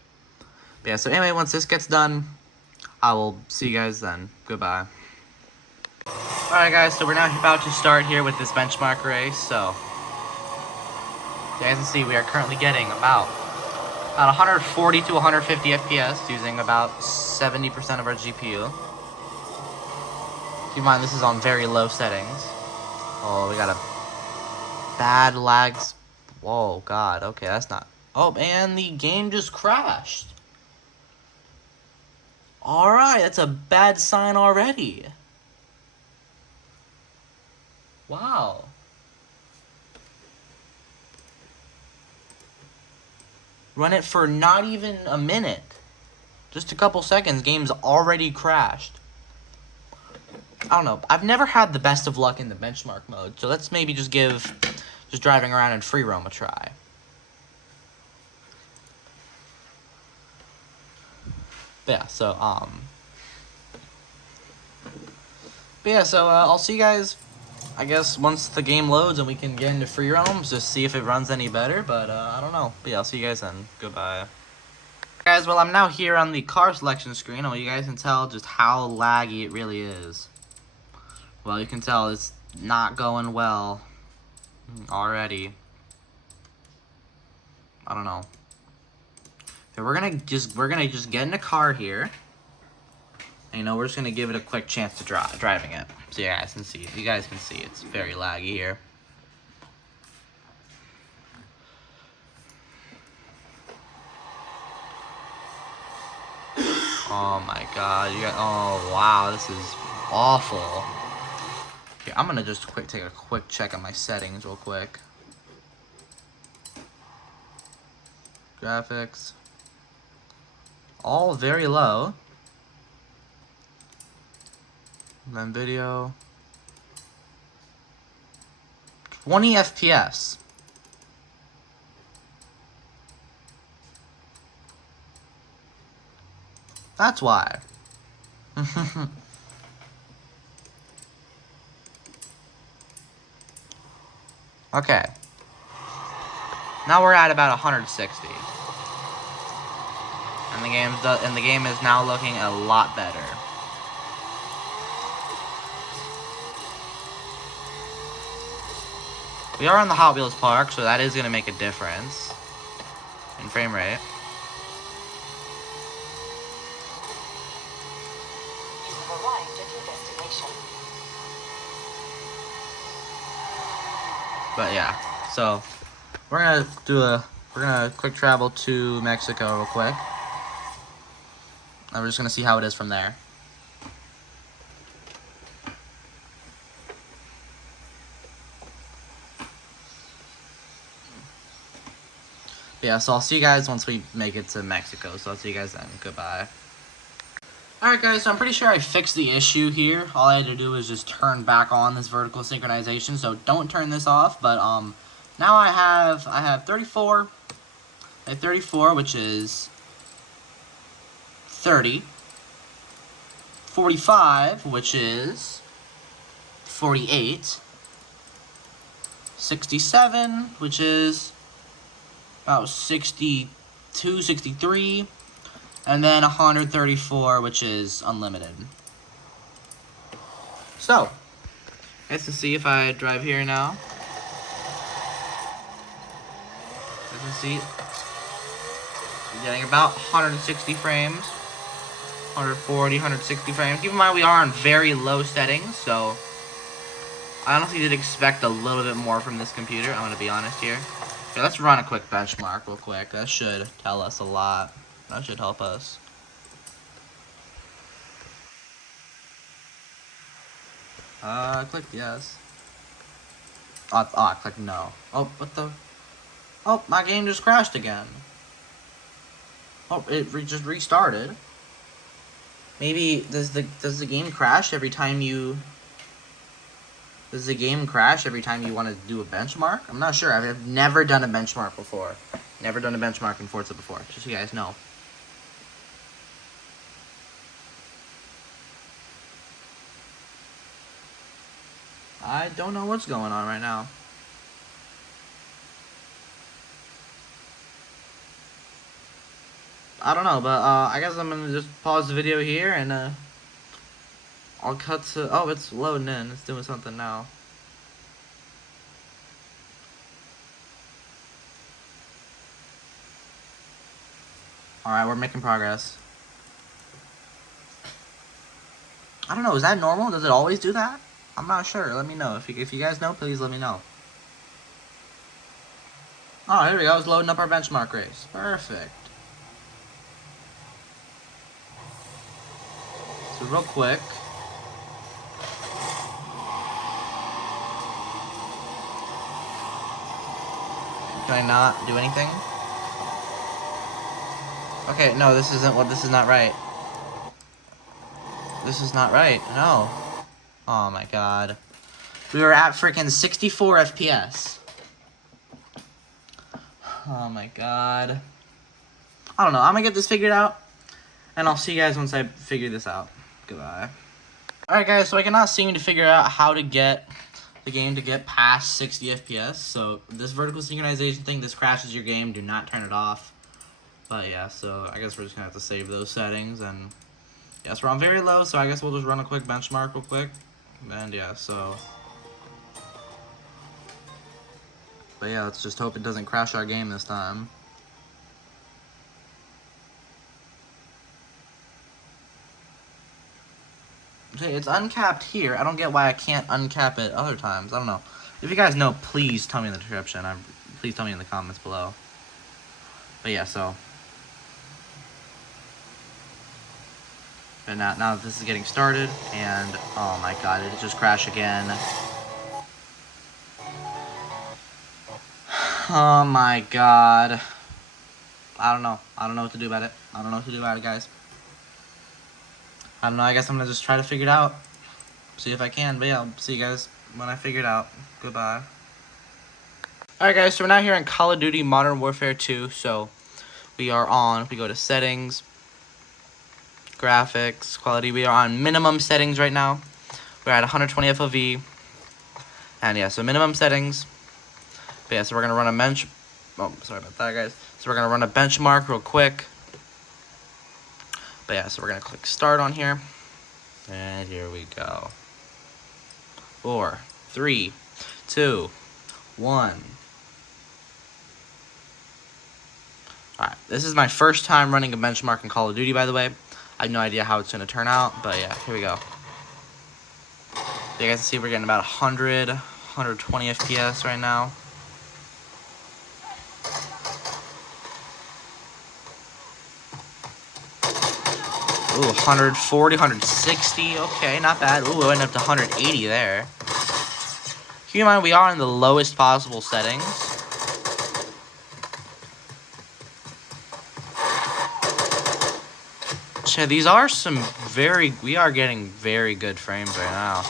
But yeah, so anyway, once this gets done, I will see you guys then. Goodbye. Alright guys, so we're now about to start here with this benchmark race. So, as you guys can see, we are currently getting about 140 to 150 FPS using about 70% of our GPU. Keep in mind, this is on very low settings. Oh, we got a bad lags. Whoa, God, okay, that's not... Oh, and the game just crashed. Alright, that's a bad sign already. Wow. Run it for not even a minute. Just a couple seconds, game's already crashed. I don't know. I've never had the best of luck in the benchmark mode, so let's maybe just give driving around in free roam a try. But yeah, so I'll see you guys, I guess, once the game loads and we can get into free roams, just see if it runs any better, but I don't know. But yeah, I'll see you guys then. Goodbye. Guys, well, I'm now here on the car selection screen. Oh, you guys can tell just how laggy it really is. Well, you can tell it's not going well already. I don't know. So we're gonna just get in a car here. And, we're just gonna give it a quick chance to driving it, so you guys can see. You guys can see it's very laggy here. Oh my God! Oh wow! This is awful. Here, I'm gonna just take a quick check on my settings real quick. Graphics. All very low. And then video. 20 FPS. That's why. Okay. Now we're at about 160. And the game is now looking a lot better. We are on the Hot Wheels park, so that is going to make a difference in frame rate. You have arrived at your destination. But yeah, so we're gonna quick travel to Mexico real quick. And we're just gonna see how it is from there. Yeah, so I'll see you guys once we make it to Mexico. So I'll see you guys then. Goodbye. Alright guys, so I'm pretty sure I fixed the issue here. All I had to do was just turn back on this vertical synchronization, so don't turn this off. But now I have 34. I have 34, which is 30. 45, which is 48. 67, which is about 62, 63. And then 134, which is unlimited. So, let's see if I drive here now. You can see I'm getting about 160 frames. 140, 160 frames. Keep in mind we are on very low settings, so I honestly did expect a little bit more from this computer, I'm gonna be honest here. Okay, let's run a quick benchmark real quick. That should tell us a lot. That should help us. I clicked yes. Oh, I clicked no. Oh, what the? Oh, my game just crashed again. Oh, it just restarted. Maybe does the game crash every time you? Does the game crash every time you want to do a benchmark? I'm not sure. I've never done a benchmark before. Never done a benchmark in Forza before. Just so you guys know. I don't know what's going on right now. I don't know, but I guess I'm gonna just pause the video here and I'll cut to. Oh, it's loading in. It's doing something now. Alright, we're making progress. I don't know, is that normal? Does it always do that? I'm not sure. Let me know. If you guys know, please let me know. Oh, here we go. It's loading up our benchmark race. Perfect. So real quick. Can I not do anything? Okay, no, this is not right. This is not right. No. Oh my god. We were at freaking 64 FPS. Oh my god. I don't know. I'm gonna get this figured out. And I'll see you guys once I figure this out. Goodbye. Alright guys, so I cannot seem to figure out how to get the game to get past 60 FPS. So this vertical synchronization thing, this crashes your game. Do not turn it off. But yeah, so I guess we're just gonna have to save those settings. And yes, we're on very low, so I guess we'll just run a quick benchmark real quick. And yeah, so. But yeah, let's just hope it doesn't crash our game this time. Okay, it's uncapped here. I don't get why I can't uncap it other times. I don't know. If you guys know, please tell me in the description. Please tell me in the comments below. But yeah, so. And now that this is getting started, and oh my god, it just crashed again. Oh my god. I don't know. I don't know what to do about it. I don't know what to do about it, guys. I don't know. I guess I'm gonna just try to figure it out. See if I can. But yeah, I'll see you guys when I figure it out. Goodbye. Alright guys, so we're now here in Call of Duty Modern Warfare 2. So we go to settings, graphics, quality. We are on minimum settings right now. We're at 120 FOV. And yeah, so minimum settings. But yeah, so we're gonna run a sorry about that, guys. So we're gonna run a benchmark real quick. But yeah, so we're gonna click start on here. And here we go. 4, 3, 2, 1. Alright, this is my first time running a benchmark in Call of Duty, by the way. I have no idea how it's going to turn out, but yeah, here we go. You guys can see we're getting about 100, 120 FPS right now. Ooh, 140, 160, okay, not bad. Ooh, I went up to 180 there. Keep in mind, we are in the lowest possible settings. Yeah, these are we are getting very good frames right now.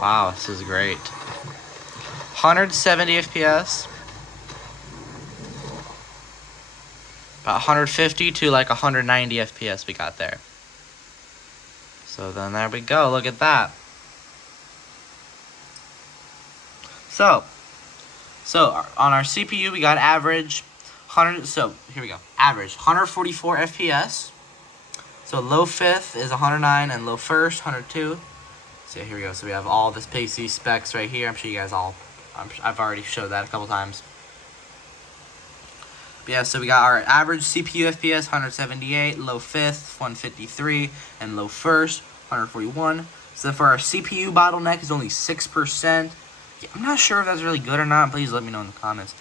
Wow, this is great. 170 FPS. About 150 to like 190 FPS we got there. So then there we go. Look at that. So on our CPU we got average 100. So here we go. Average 144 FPS. So low fifth is 109 and low first 102. So here we go. So we have all this PC specs right here. I'm sure you guys I've already showed that a couple times. But yeah, so we got our average CPU FPS 178, low 5th 153, and low 1st 141. So for our CPU bottleneck is only 6%. Yeah, I'm not sure if that's really good or not. Please let me know in the comments.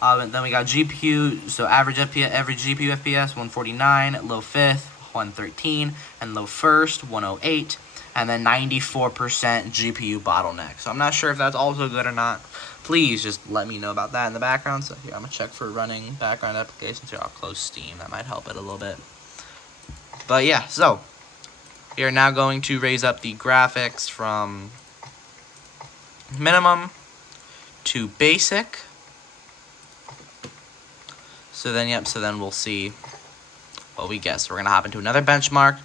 And then we got GPU, so average GPU FPS 149, low 5th 113, and low 1st 108, and then 94% GPU bottleneck. So I'm not sure if that's also good or not. Please just let me know about that in the background. So here, I'm going to check for running background applications. Here, I'll close Steam. That might help it a little bit. But yeah, so we are now going to raise up the graphics from minimum to basic. So then we'll see what we get. So we're going to hop into another benchmark,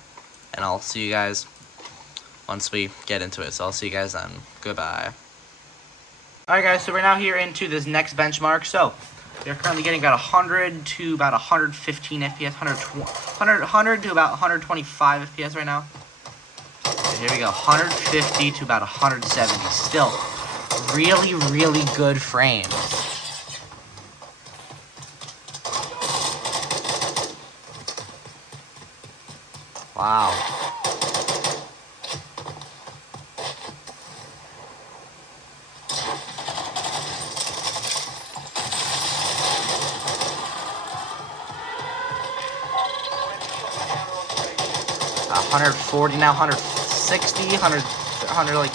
and I'll see you guys once we get into it. So I'll see you guys then. Goodbye. Alright guys, so we're now here into this next benchmark. So we're currently getting about 100 to about 115 FPS, 100 to about 125 FPS right now. So here we go, 150 to about 170. Still really, really good frames. Wow. About 140 now, 160, 100 like,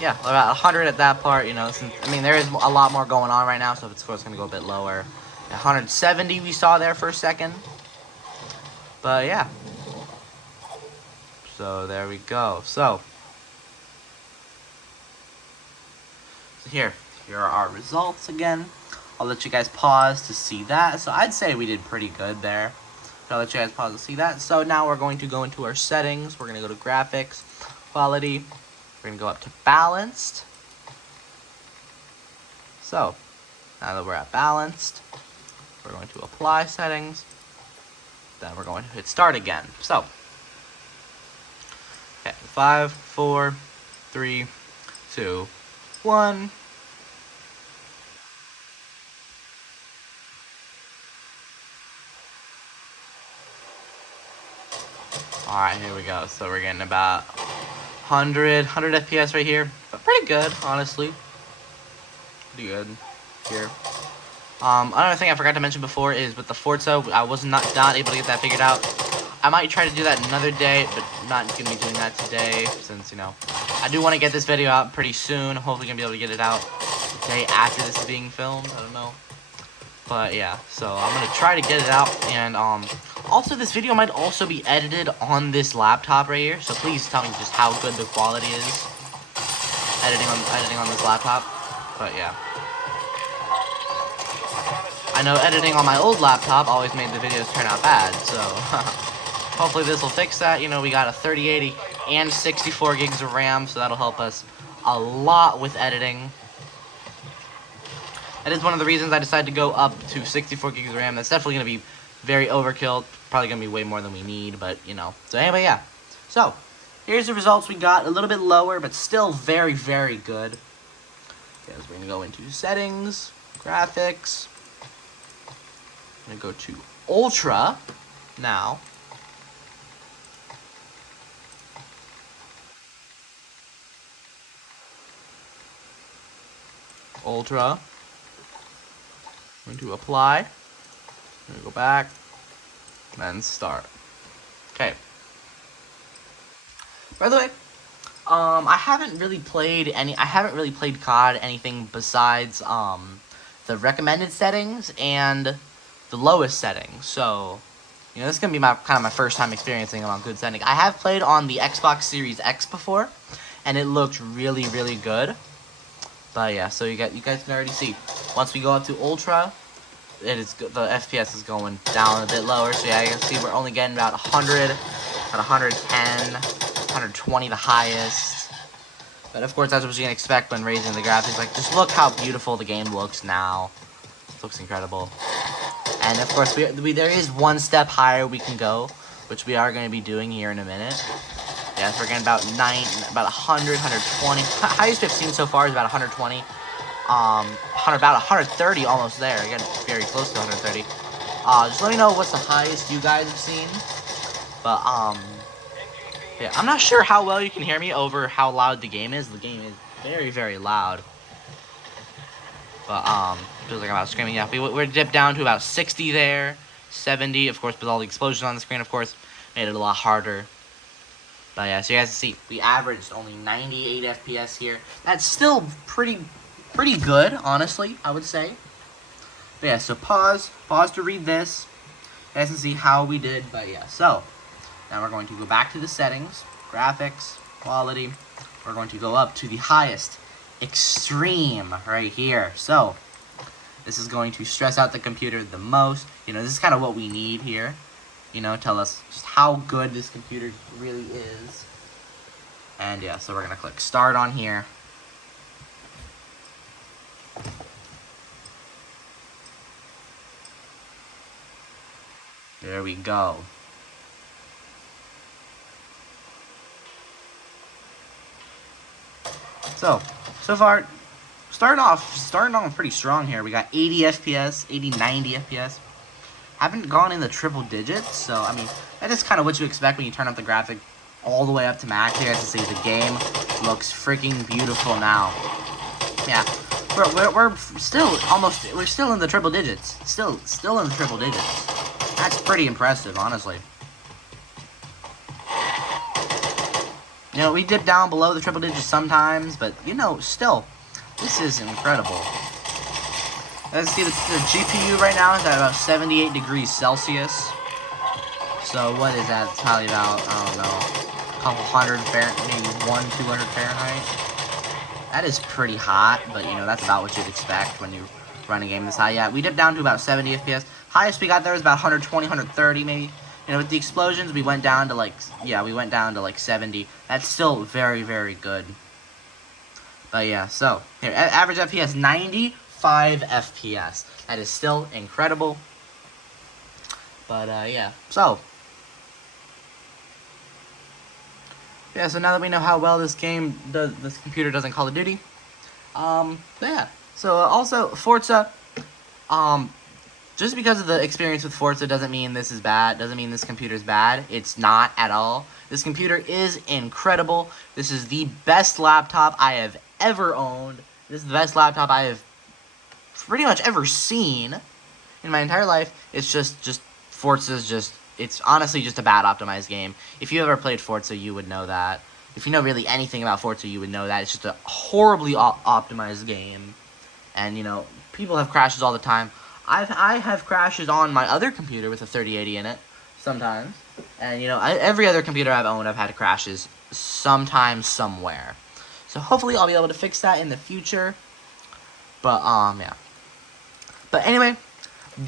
yeah, about 100 at that part, you know. Since, I mean, there is a lot more going on right now, so of course it's going to go a bit lower. 170 we saw there for a second. But yeah. So there we go. So here are our results again. I'll let you guys pause to see that. So I'd say we did pretty good there. I'll let you guys pause to see that. So now we're going to go into our settings. We're going to go to graphics, quality. We're going to go up to balanced. So now that we're at balanced, we're going to apply settings. Then we're going to hit start again. So okay, 5, 4, 3, 2, 1. Alright, here we go. So we're getting about 100 FPS right here. But pretty good, honestly. Pretty good here. Another thing I forgot to mention before is with the Forza, I was not able to get that figured out. I might try to do that another day, but not going to be doing that today, since, you know, I do want to get this video out pretty soon. Hopefully going to be able to get it out the day after this is being filmed. I don't know. But yeah, so I'm going to try to get it out, and also this video might also be edited on this laptop right here, so please tell me just how good the quality is editing on this laptop. But yeah, I know editing on my old laptop always made the videos turn out bad, so hopefully this will fix that. You know, we got a 3080 and 64 gigs of RAM, so that'll help us a lot with editing. That is one of the reasons I decided to go up to 64 gigs of RAM. That's definitely going to be very overkill. Probably going to be way more than we need, but, you know. So, anyway, yeah. So, here's the results we got. A little bit lower, but still very, very good. Okay, so we're going to go into settings, graphics. I'm going to go to Ultra now. Ultra. I'm going to apply. I'm going to go back. And start. Okay. By the way, I haven't really played COD anything besides the recommended settings and the lowest settings. So, you know, this is gonna be my first time experiencing them on good settings. I have played on the Xbox Series X before, and it looked really, really good. But yeah, so you guys can already see. Once we go up to Ultra, the FPS is going down a bit lower. So yeah, you can see we're only getting about 100, about 110, 120 the highest. But of course, that's what you can expect when raising the graphics. Like, just look how beautiful the game looks now. It looks incredible. And of course, there is one step higher we can go, which we are going to be doing here in a minute. Yeah, so we're getting about 100, 120. Highest we've seen so far is about 120. About 130 almost there. Getting very close to 130. Just let me know what's the highest you guys have seen. But, yeah, I'm not sure how well you can hear me over how loud the game is. The game is very, very loud. But, feels like I'm about screaming. Yeah, we're dipped down to about 60 there. 70, of course, with all the explosions on the screen, of course, made it a lot harder. But yeah, so you guys can see, we averaged only 98 FPS here. That's still pretty good, honestly, I would say. But yeah, so pause to read this. You guys can see how we did. But yeah, so now we're going to go back to the settings, graphics, quality. We're going to go up to the highest, extreme, right here. So this is going to stress out the computer the most. You know, this is kind of what we need here. You know, tell us just how good this computer really is. And yeah, so we're going to click start on here. There we go. So far, starting off pretty strong here. We got 80 FPS, 80, 90 FPS. Haven't gone in the triple digits, so I mean, that is kind of what you expect when you turn up the graphic all the way up to max. You guys can see the game looks freaking beautiful now. Yeah, we're still in the triple digits. Still in the triple digits. That's pretty impressive, honestly. You know, we dip down below the triple digits sometimes, but you know, still, this is incredible. Let's see, the GPU right now is at about 78 degrees Celsius. So what is that? It's probably about, I don't know, a couple hundred Fahrenheit, maybe 200 Fahrenheit. That is pretty hot, but you know, that's about what you'd expect when you run a game this high. Yeah, we dipped down to about 70 FPS. Highest we got there was about 120, 130 maybe. You know, with the explosions, we went down to like 70. That's still very, very good. But yeah, so here, average FPS 95 FPS. That is still incredible. But yeah, so so now that we know how well this computer does in Call of Duty, yeah. So also Forza, just because of the experience with Forza doesn't mean this is bad, doesn't mean this computer is bad. It's not at all. This computer is incredible. This is the best laptop I have ever owned. This is the best laptop I have pretty much ever seen in my entire life. It's just Forza's it's honestly just a bad optimized game. If you ever played Forza, you would know that. If you know really anything about Forza, you would know that. It's just a horribly optimized game. And, you know, people have crashes all the time. I have crashes on my other computer with a 3080 in it sometimes. And, you know, every other computer I've owned, I've had crashes sometime, somewhere. So hopefully I'll be able to fix that in the future. But, yeah. But anyway,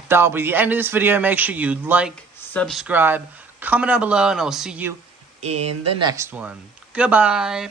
that'll be the end of this video. Make sure you like, subscribe, comment down below, and I will see you in the next one. Goodbye!